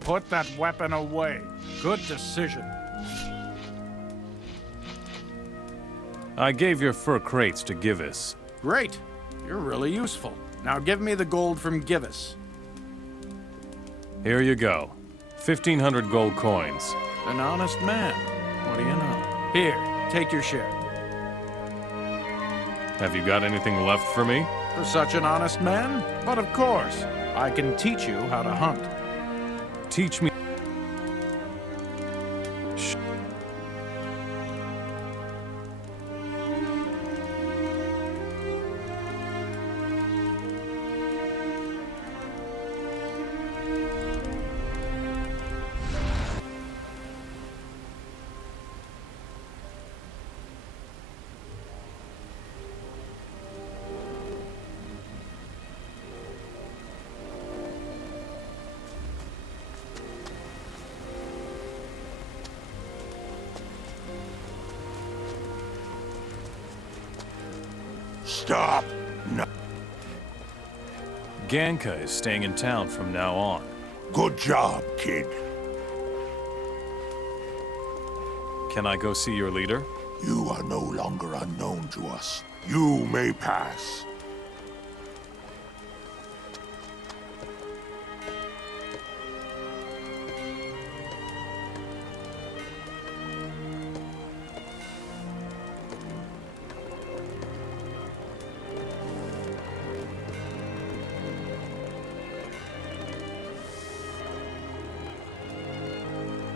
Put that weapon away. Good decision. I gave your fur crates to Givus. Great. You're really useful. Now give me the gold from Givus. Here you go. 1,500 gold coins. An honest man. What do you know? Here, take your share. Have you got anything left for me? For such an honest man? But of course. I can teach you how to hunt. Teach me. Stop! No. Ganka is staying in town from now on. Good job, kid. Can I go see your leader? You are no longer unknown to us. You may pass.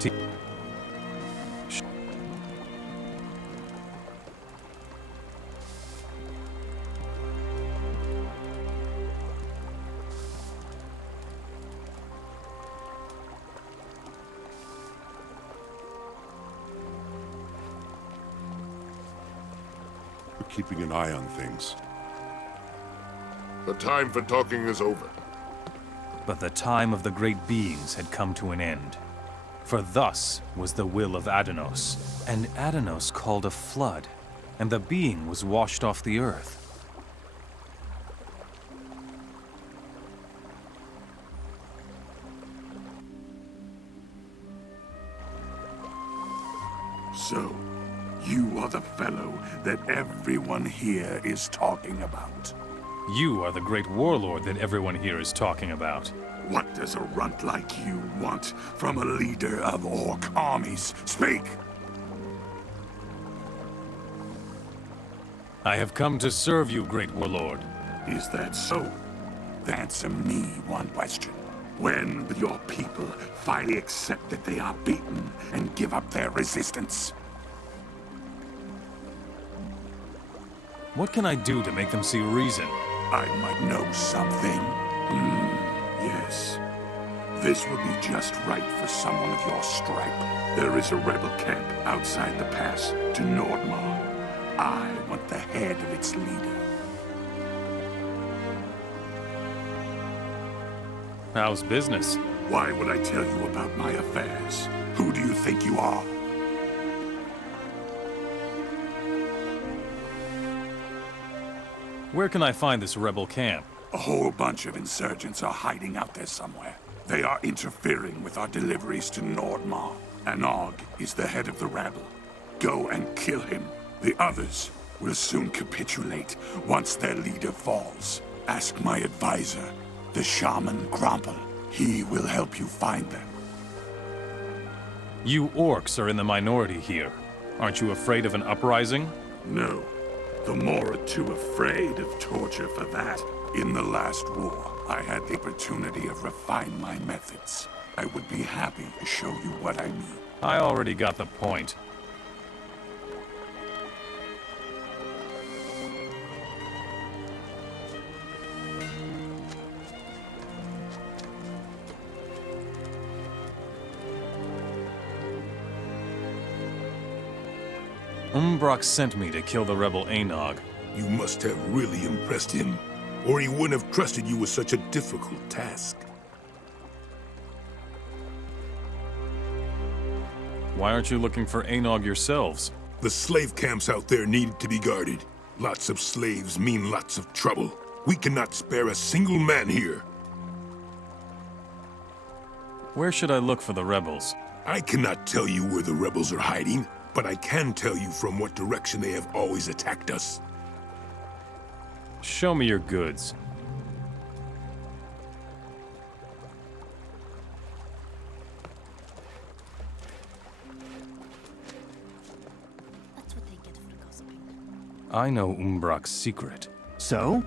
We're keeping an eye on things. The time for talking is over. But the time of the great beings had come to an end. For thus was the will of Adanos. And Adanos called a flood, and the being was washed off the earth. So, you are the fellow that everyone here is talking about. You are the great warlord that everyone here is talking about. What does a runt like you want from a leader of orc armies? Speak! I have come to serve you, great warlord. Is that so? Then answer me one question. When will your people finally accept that they are beaten and give up their resistance? What can I do to make them see reason? I might know something. Yes. This would be just right for someone of your stripe. There is a rebel camp outside the pass to Nordmar. I want the head of its leader. How's business? Why would I tell you about my affairs? Who do you think you are? Where can I find this rebel camp? A whole bunch of insurgents are hiding out there somewhere. They are interfering with our deliveries to Nordmar. Anog is the head of the rabble. Go and kill him. The others will soon capitulate once their leader falls. Ask my advisor, the shaman Grompel. He will help you find them. You orcs are in the minority here. Aren't you afraid of an uprising? No. The more are too afraid of torture for that. In the last war, I had the opportunity of refine my methods. I would be happy to show you what I mean. I already got the point. Umbrock sent me to kill the rebel Anog. You must have really impressed him, or he wouldn't have trusted you with such a difficult task. Why aren't you looking for Anog yourselves? The slave camps out there needed to be guarded. Lots of slaves mean lots of trouble. We cannot spare a single man here. Where should I look for the rebels? I cannot tell you where the rebels are hiding, but I can tell you from what direction they have always attacked us. Show me your goods. That's what they get for gossiping. I know Umbrock's secret. So?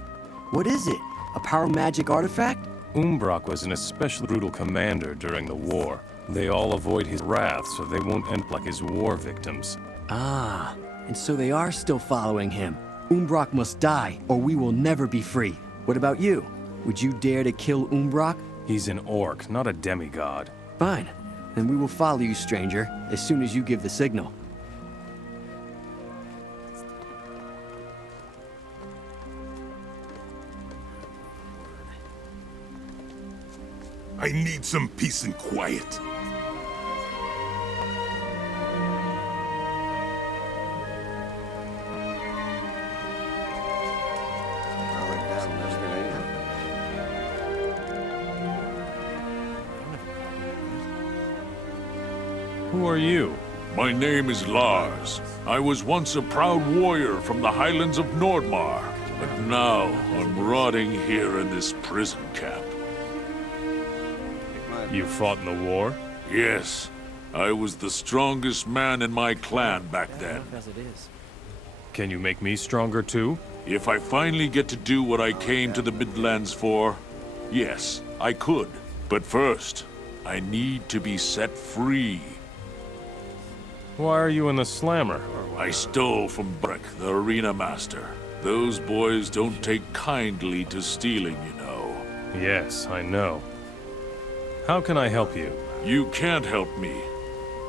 What is it? A power magic artifact? Umbrock was an especially brutal commander during the war. They all avoid his wrath so they won't end up like his war victims. Ah, and so they are still following him. Umbrock must die, or we will never be free. What about you? Would you dare to kill Umbrock? He's an orc, not a demigod. Fine. Then we will follow you, stranger, as soon as you give the signal. I need some peace and quiet. Who are you? My name is Lars. I was once a proud warrior from the highlands of Nordmar, but now I'm rotting here in this prison camp. You fought in the war? Yes. I was the strongest man in my clan back then. Can you make me stronger too? If I finally get to do what I came to the Midlands for, yes, I could. But first, I need to be set free. Why are you in the slammer? I stole from Breck, the arena master. Those boys don't take kindly to stealing, you know. Yes, I know. How can I help you? You can't help me.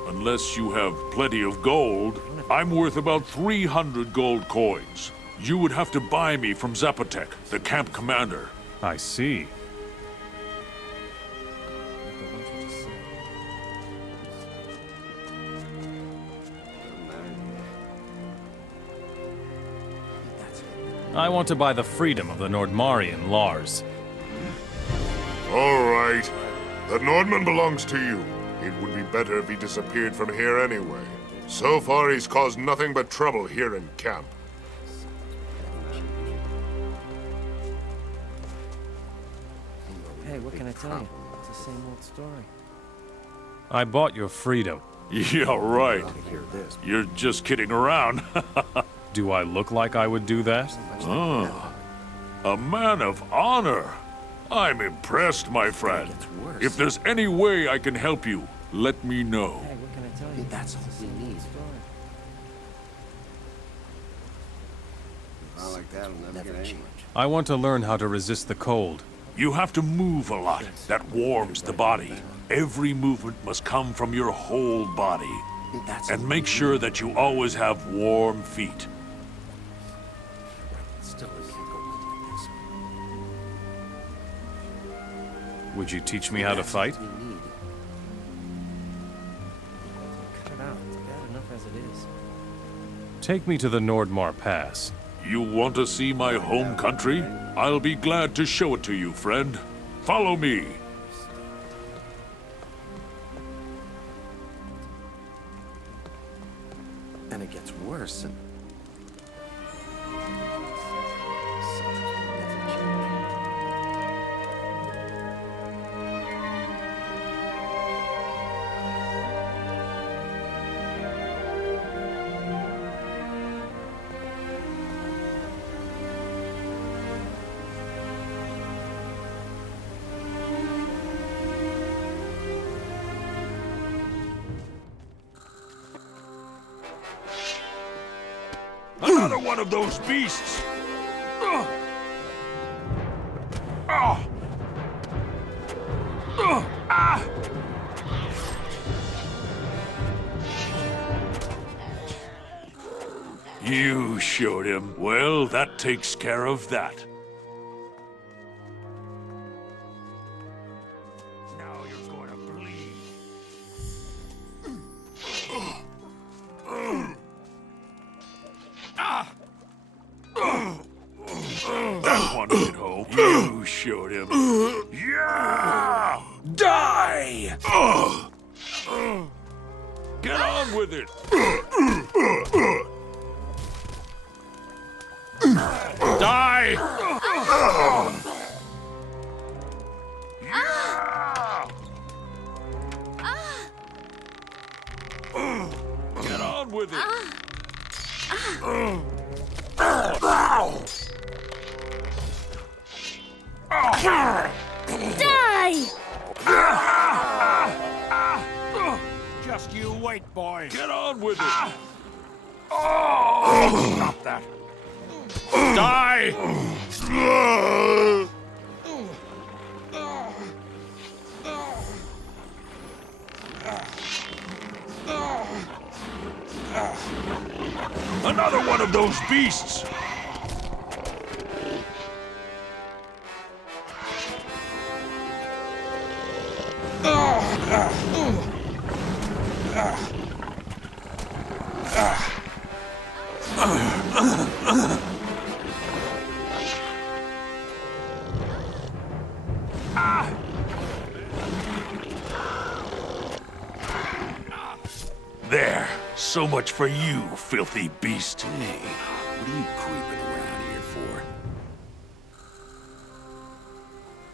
Unless you have plenty of gold. I'm worth about 300 gold coins. You would have to buy me from Zapotek, the camp commander. I see. I want to buy the freedom of the Nordmarian Lars. All right. The Nordman belongs to you. It would be better if he disappeared from here anyway. So far, he's caused nothing but trouble here in camp. Hey, what can I tell you? It's the same old story. I bought your freedom. Yeah, right. You're just kidding around. Do I look like I would do that? Oh, a man of honor. I'm impressed, my friend. If there's any way I can help you, let me know. Hey, what can I tell you? That's all we need. I like that, I'll never get anywhere. I want to learn how to resist the cold. You have to move a lot. That warms the body. Every movement must come from your whole body. And make sure that you always have warm feet. Would you teach me how to fight? Cut it out. It's bad enough as it is. Take me to the Nordmar Pass. You want to see my home country? I'll be glad to show it to you, friend. Follow me. And it gets worse and... Another one of those beasts! You showed him. Well, that takes care of that. Now you're going to bleed. That one hit home. You showed him. Yeah! Die! Get on with it! Die! Yeah! Get on with it! Die! Just you wait, boy. Get on with it. Oh! Stop that. Die! Another one of those beasts! There. So much for you, filthy beast. Hey, what are you creeping around here for?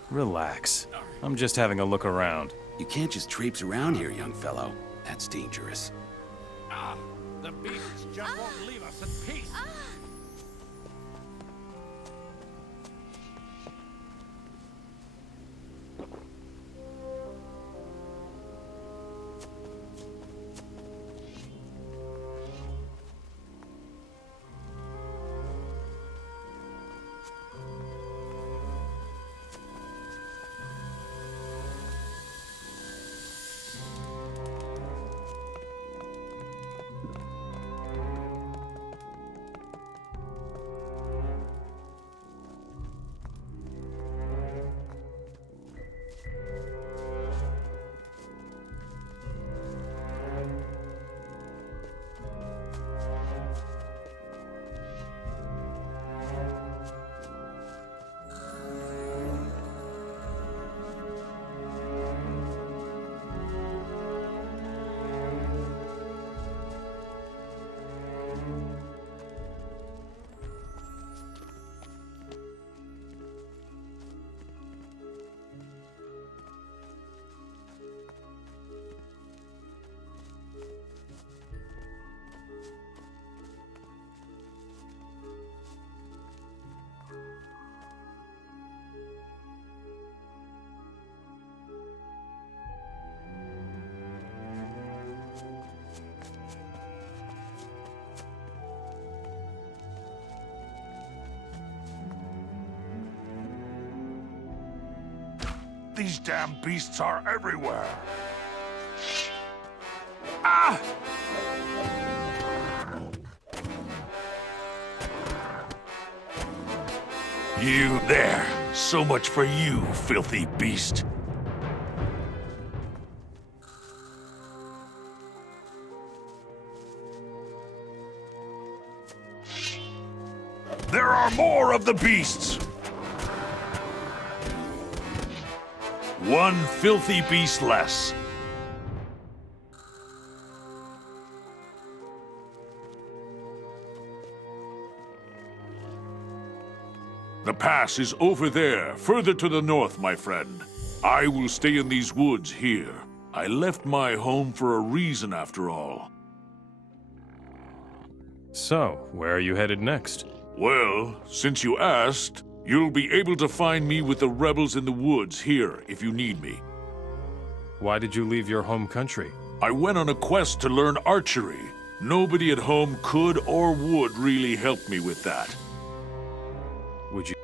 Relax. I'm just having a look around. You can't just traipse around here, young fellow. That's dangerous. The beasts just won't leave us in peace. These damn beasts are everywhere. Ah! You there. So much for you, filthy beast. There are more of the beasts. One filthy beast less. The pass is over there, further to the north, my friend. I will stay in these woods here. I left my home for a reason, after all. So, where are you headed next? Well, since you asked, you'll be able to find me with the rebels in the woods here if you need me. Why did you leave your home country? I went on a quest to learn archery. Nobody at home could or would really help me with that. Would you...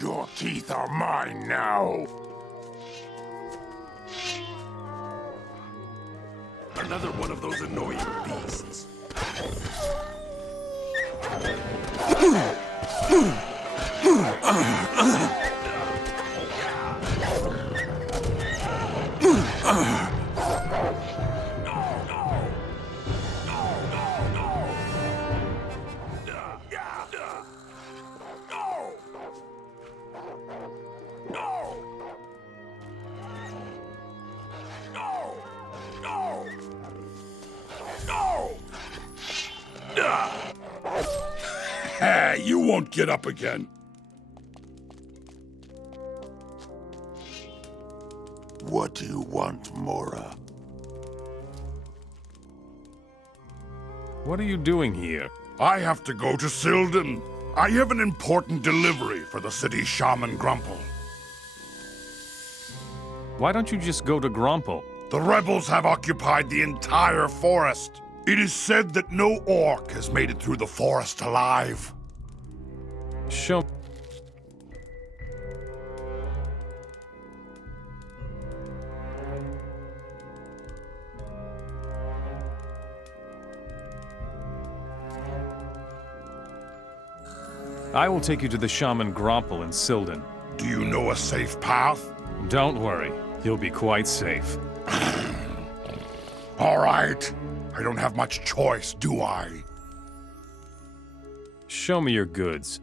Your teeth are mine now. Another one of those annoying beasts. You won't get up again. What do you want, Mora? What are you doing here? I have to go to Silden. I have an important delivery for the city shaman Grumple. Why don't you just go to Grumple? The rebels have occupied the entire forest. It is said that no orc has made it through the forest alive. Show... I will take you to the shaman Grumple in Silden. Do you know a safe path? Don't worry, you'll be quite safe. All right. I don't have much choice, do I? Show me your goods.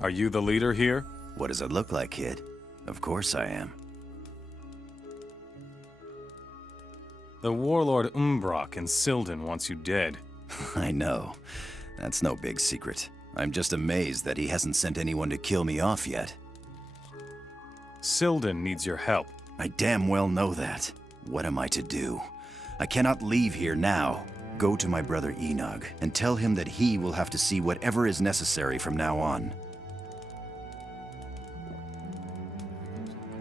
Are you the leader here? What does it look like, kid? Of course I am. The warlord Umbrock in Silden wants you dead. I know. That's no big secret. I'm just amazed that he hasn't sent anyone to kill me off yet. Silden needs your help. I damn well know that. What am I to do? I cannot leave here now. Go to my brother Enog and tell him that he will have to see whatever is necessary from now on.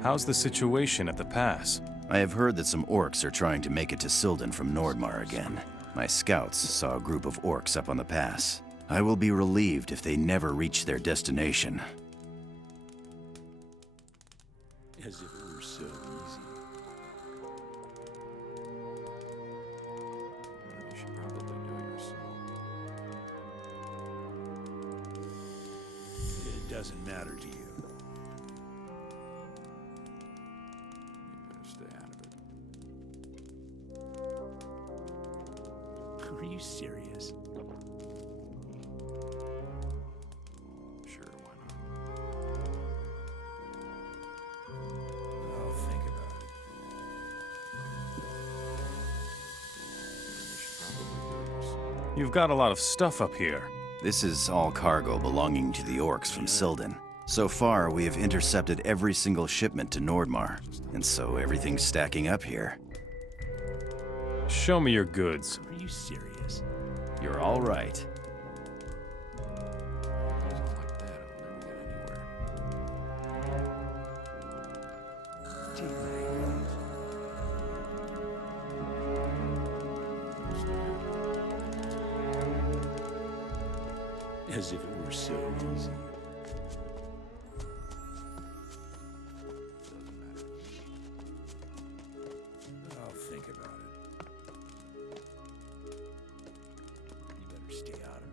How's the situation at the pass? I have heard that some orcs are trying to make it to Silden from Nordmar again. My scouts saw a group of orcs up on the pass. I will be relieved if they never reach their destination. As if it were so easy. You should probably do it yourself. It doesn't matter to you. Are you serious? Sure, why not? I'll think about it. You've got a lot of stuff up here. This is all cargo belonging to the orcs from Silden. So far, we have intercepted every single shipment to Nordmar, and so everything's stacking up here. Show me your goods. Are you serious? You're all right. As if it were so easy. I'll think about it. You better stay out of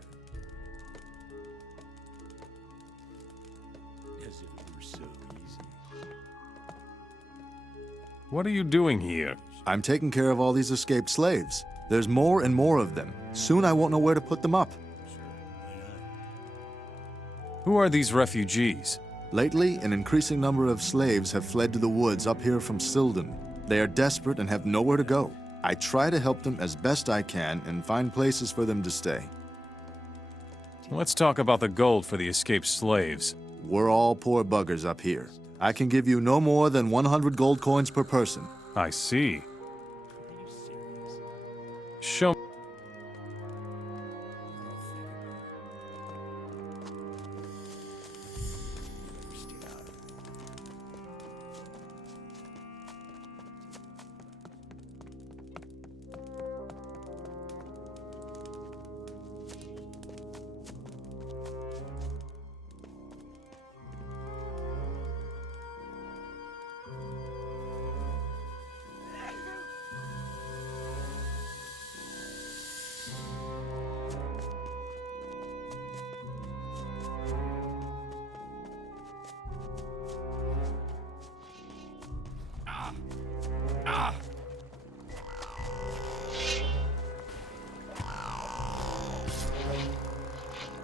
it. As if it were so easy. What are you doing here? I'm taking care of all these escaped slaves. There's more and more of them. Soon I won't know where to put them up. Who are these refugees? Lately, an increasing number of slaves have fled to the woods up here from Silden. They are desperate and have nowhere to go. I try to help them as best I can and find places for them to stay. Let's talk about the gold for the escaped slaves. We're all poor buggers up here. I can give you no more than 100 gold coins per person. I see. Show me.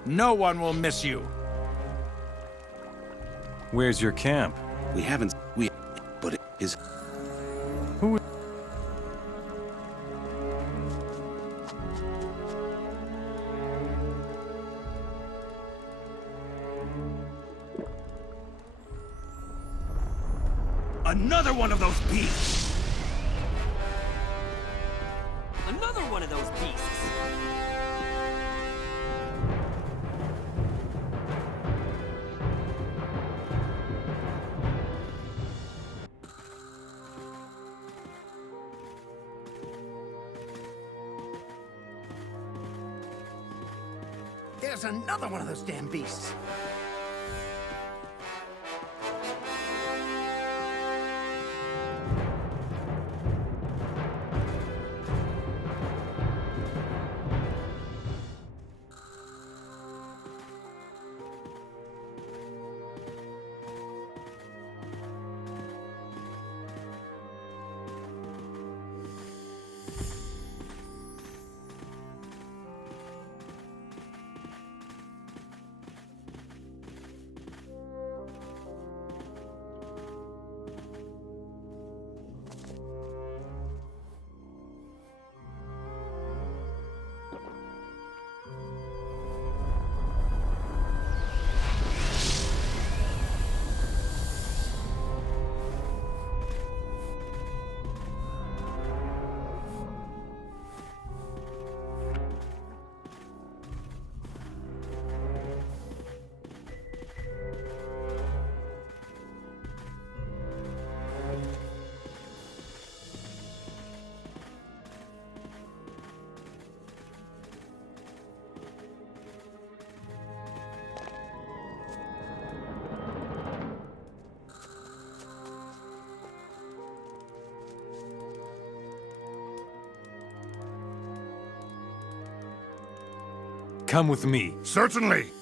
No one will miss you. Where's your camp? We haven't... But it is... Who... Another one of those beasts! Another one of those beasts! There's another one of those damn beasts. Come with me. Certainly.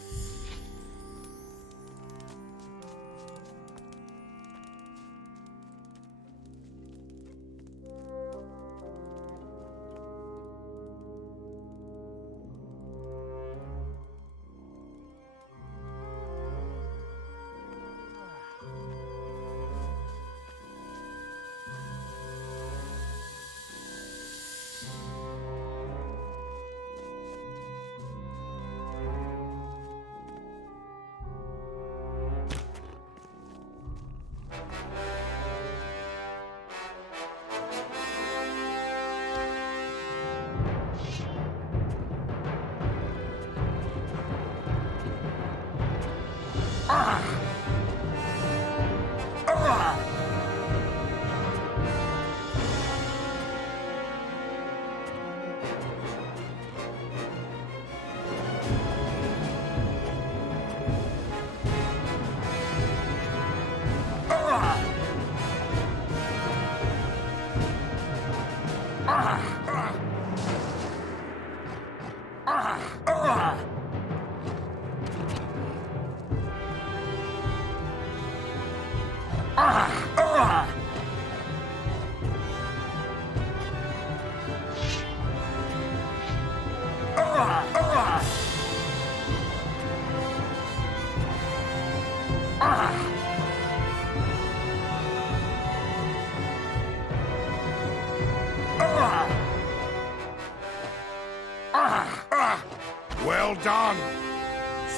Well done.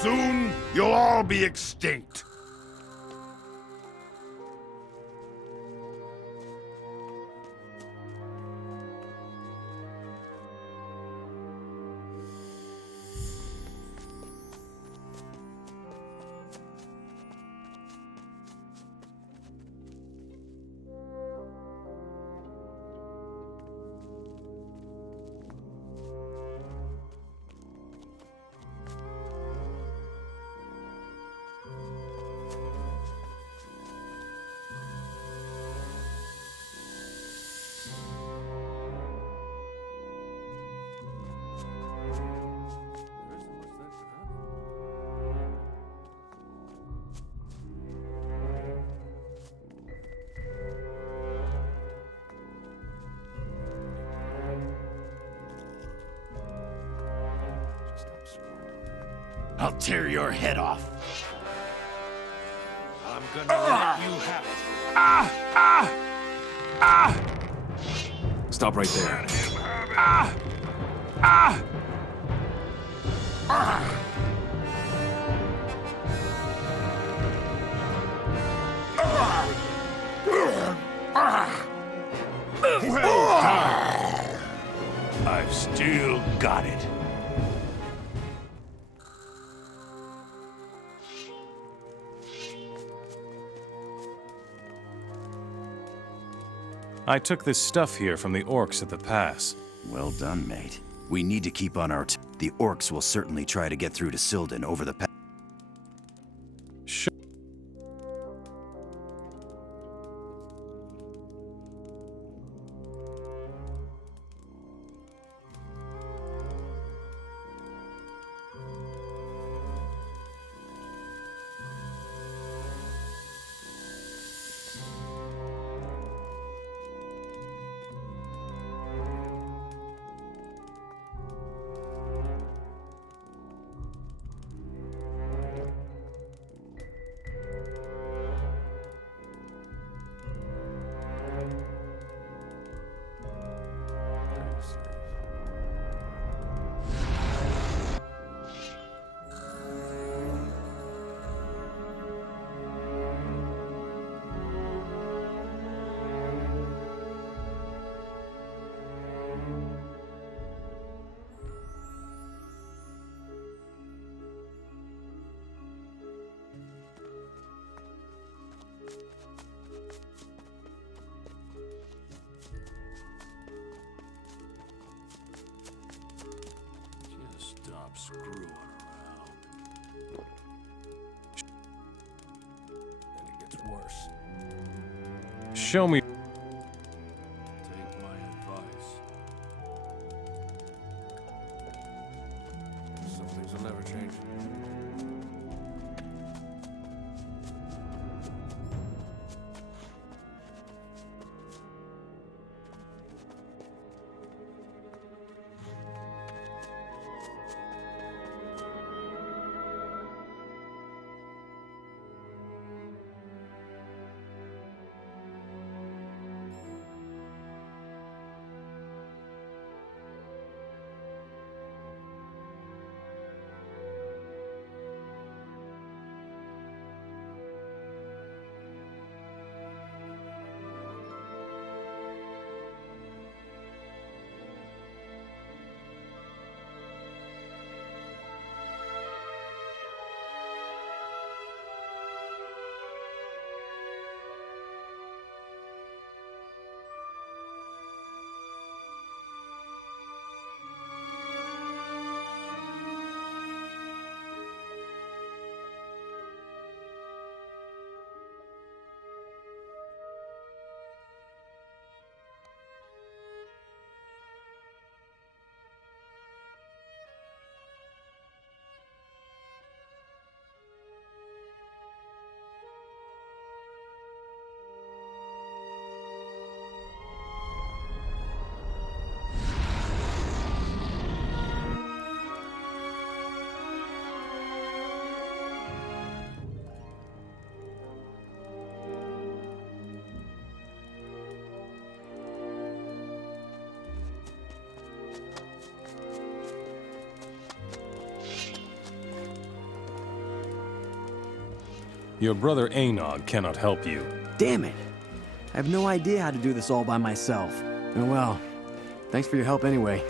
Soon you'll all be extinct. I'll tear your head off. I'm gonna let you have it. Stop right there. Well done. I've still got it. I took this stuff here from the orcs at the pass. Well done, mate. We need to keep on our the orcs will certainly try to get through to Silden over the pass. Stop screwing around. And it gets worse. Show me. Take my advice. Some things will never change. Your brother Anog cannot help you. Damn it! I have no idea how to do this all by myself. Oh well. Thanks for your help anyway.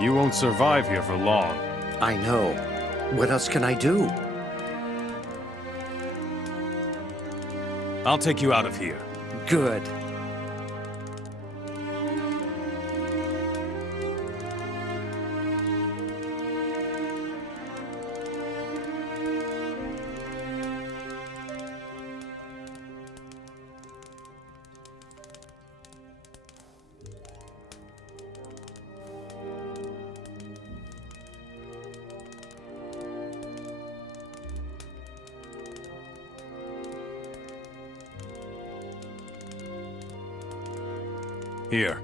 You won't survive here for long. I know. What else can I do? I'll take you out of here. Good. Here.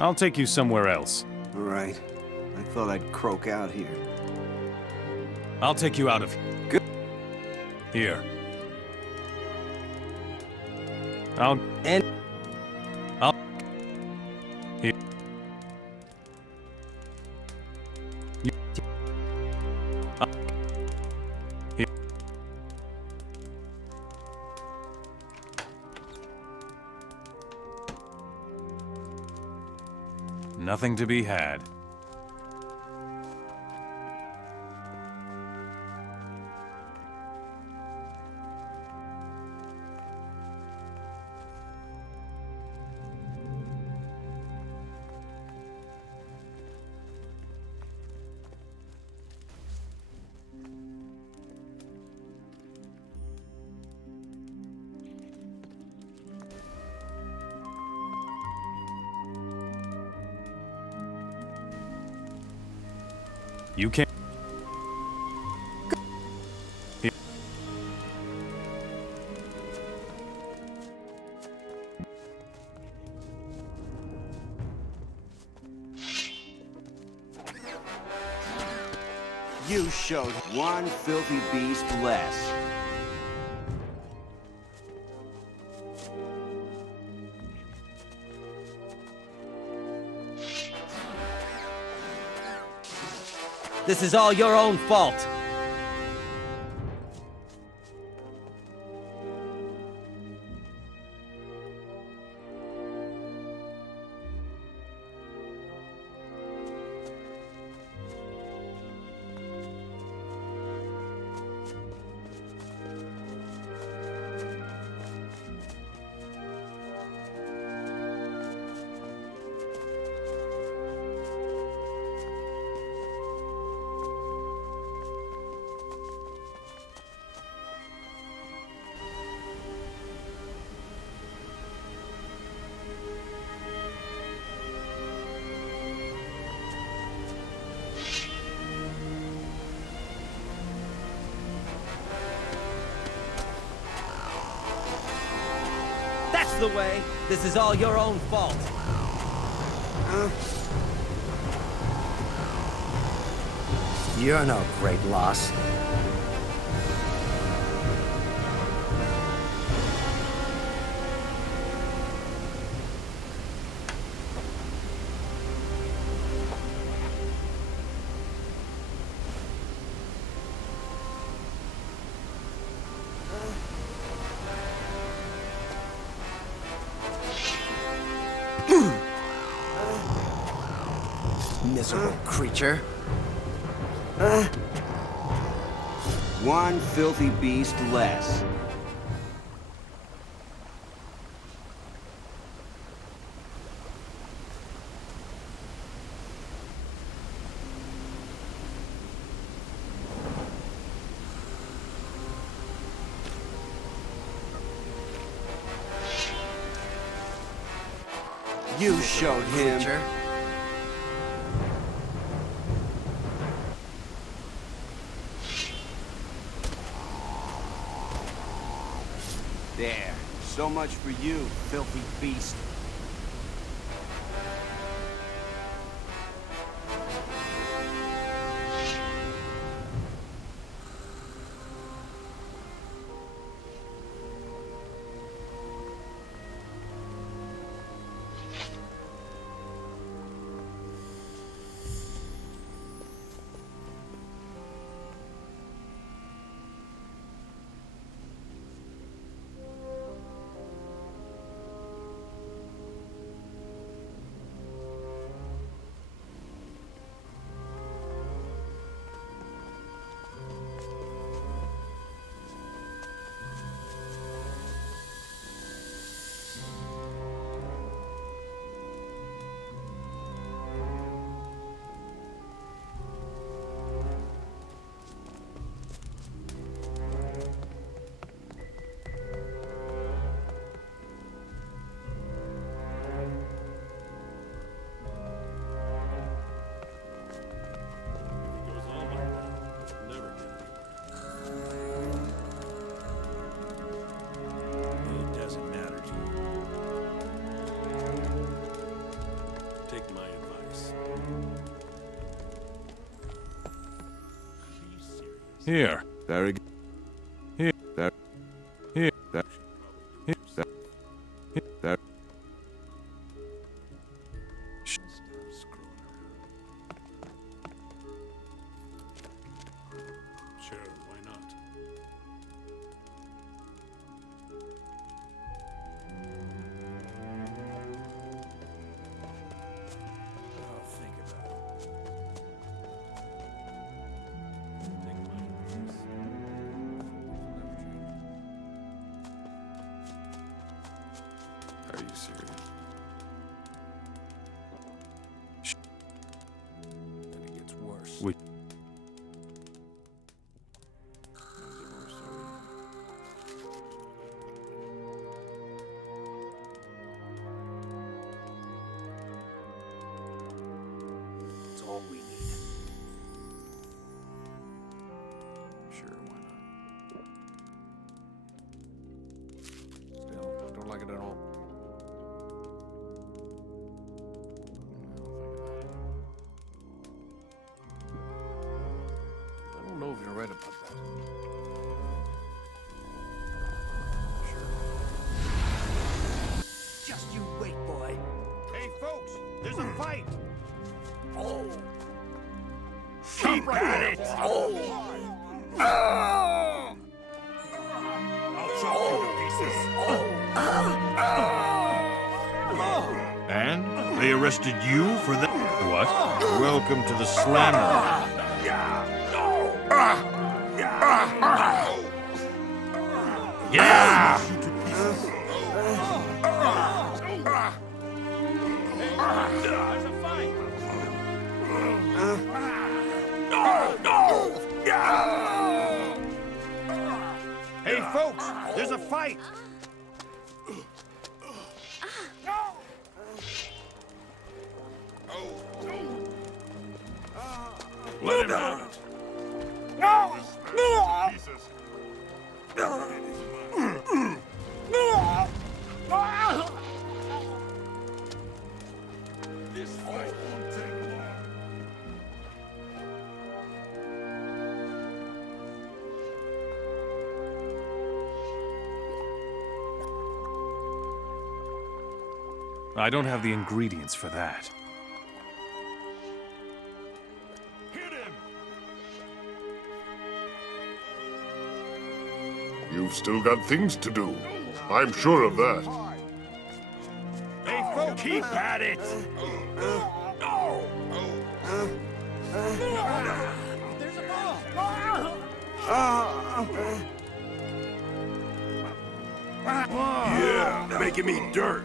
I'll take you somewhere else. All right. I thought I'd croak out here. I'll take you out of Good. here. I'll here. Here. Nothing to be had. You can't. Here. You showed one filthy beast less. This is all your own fault. That's the way. This is all your own fault. You're no great loss. Miserable creature. One filthy beast less. You showed him. Creature. There. So much for you, filthy beast. Here. Very good. Here. There. Here. There. Here. There. Here. There. Sure, why not? I'll think about it. Are you serious? Then it gets worse. We That's all we need. Sure, why not? Still, don't like it at all. I don't know if you're right about that. Just you wait, boy. Hey, folks, there's a fight. Oh. Keep at it. Oh. I'll chop you to pieces. And they arrested you for that? What? Welcome to the Slammer. Yeah. There's a fight. Hey, folks, there's a fight. Let him have it. This fight won't take long. I don't have the ingredients for that. You've still got things to do. I'm sure of that. Hey, folks, keep at it. There's a Yeah, making me dirt.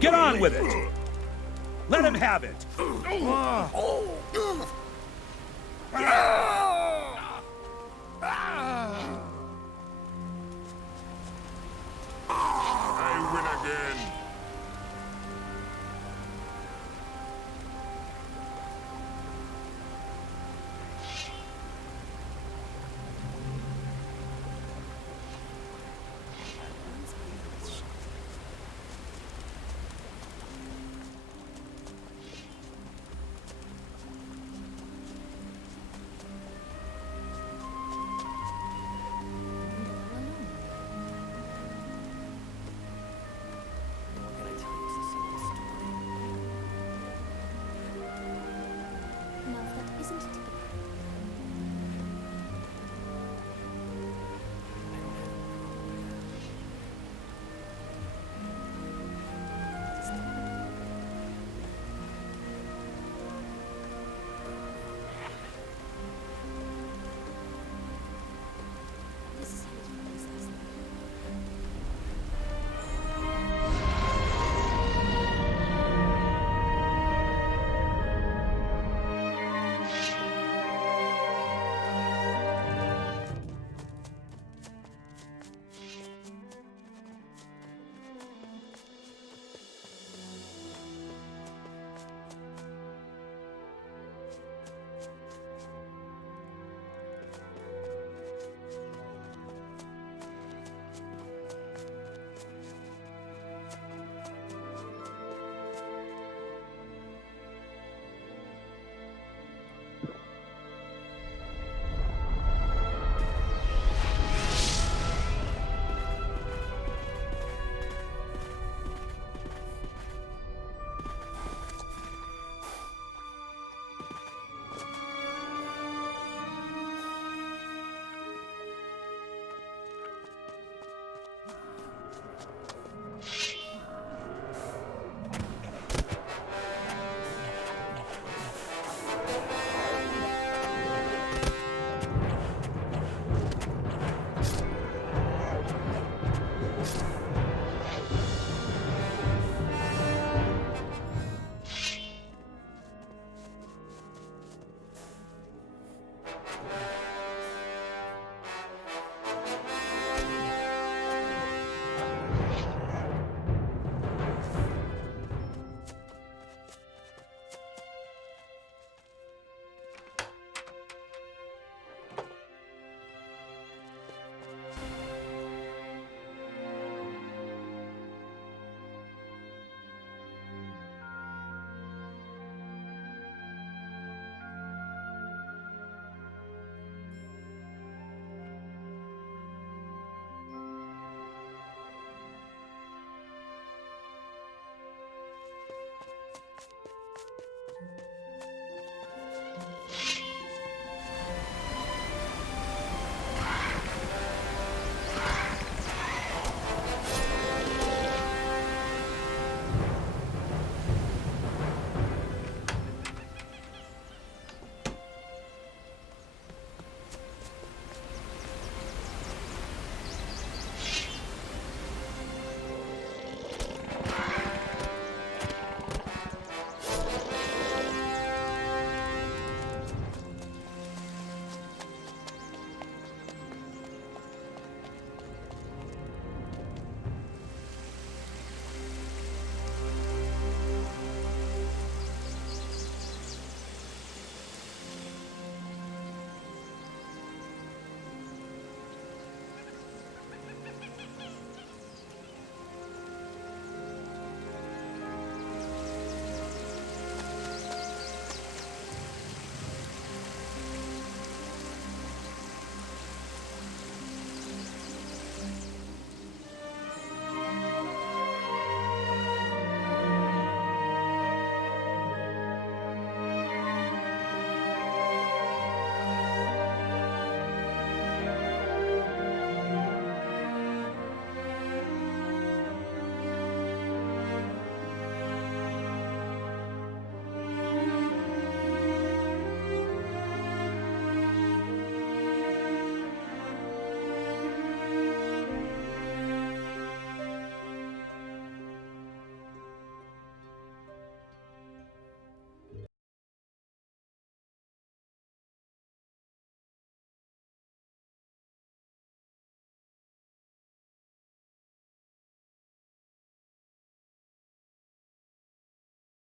Get on with it! Let him have it! I win again.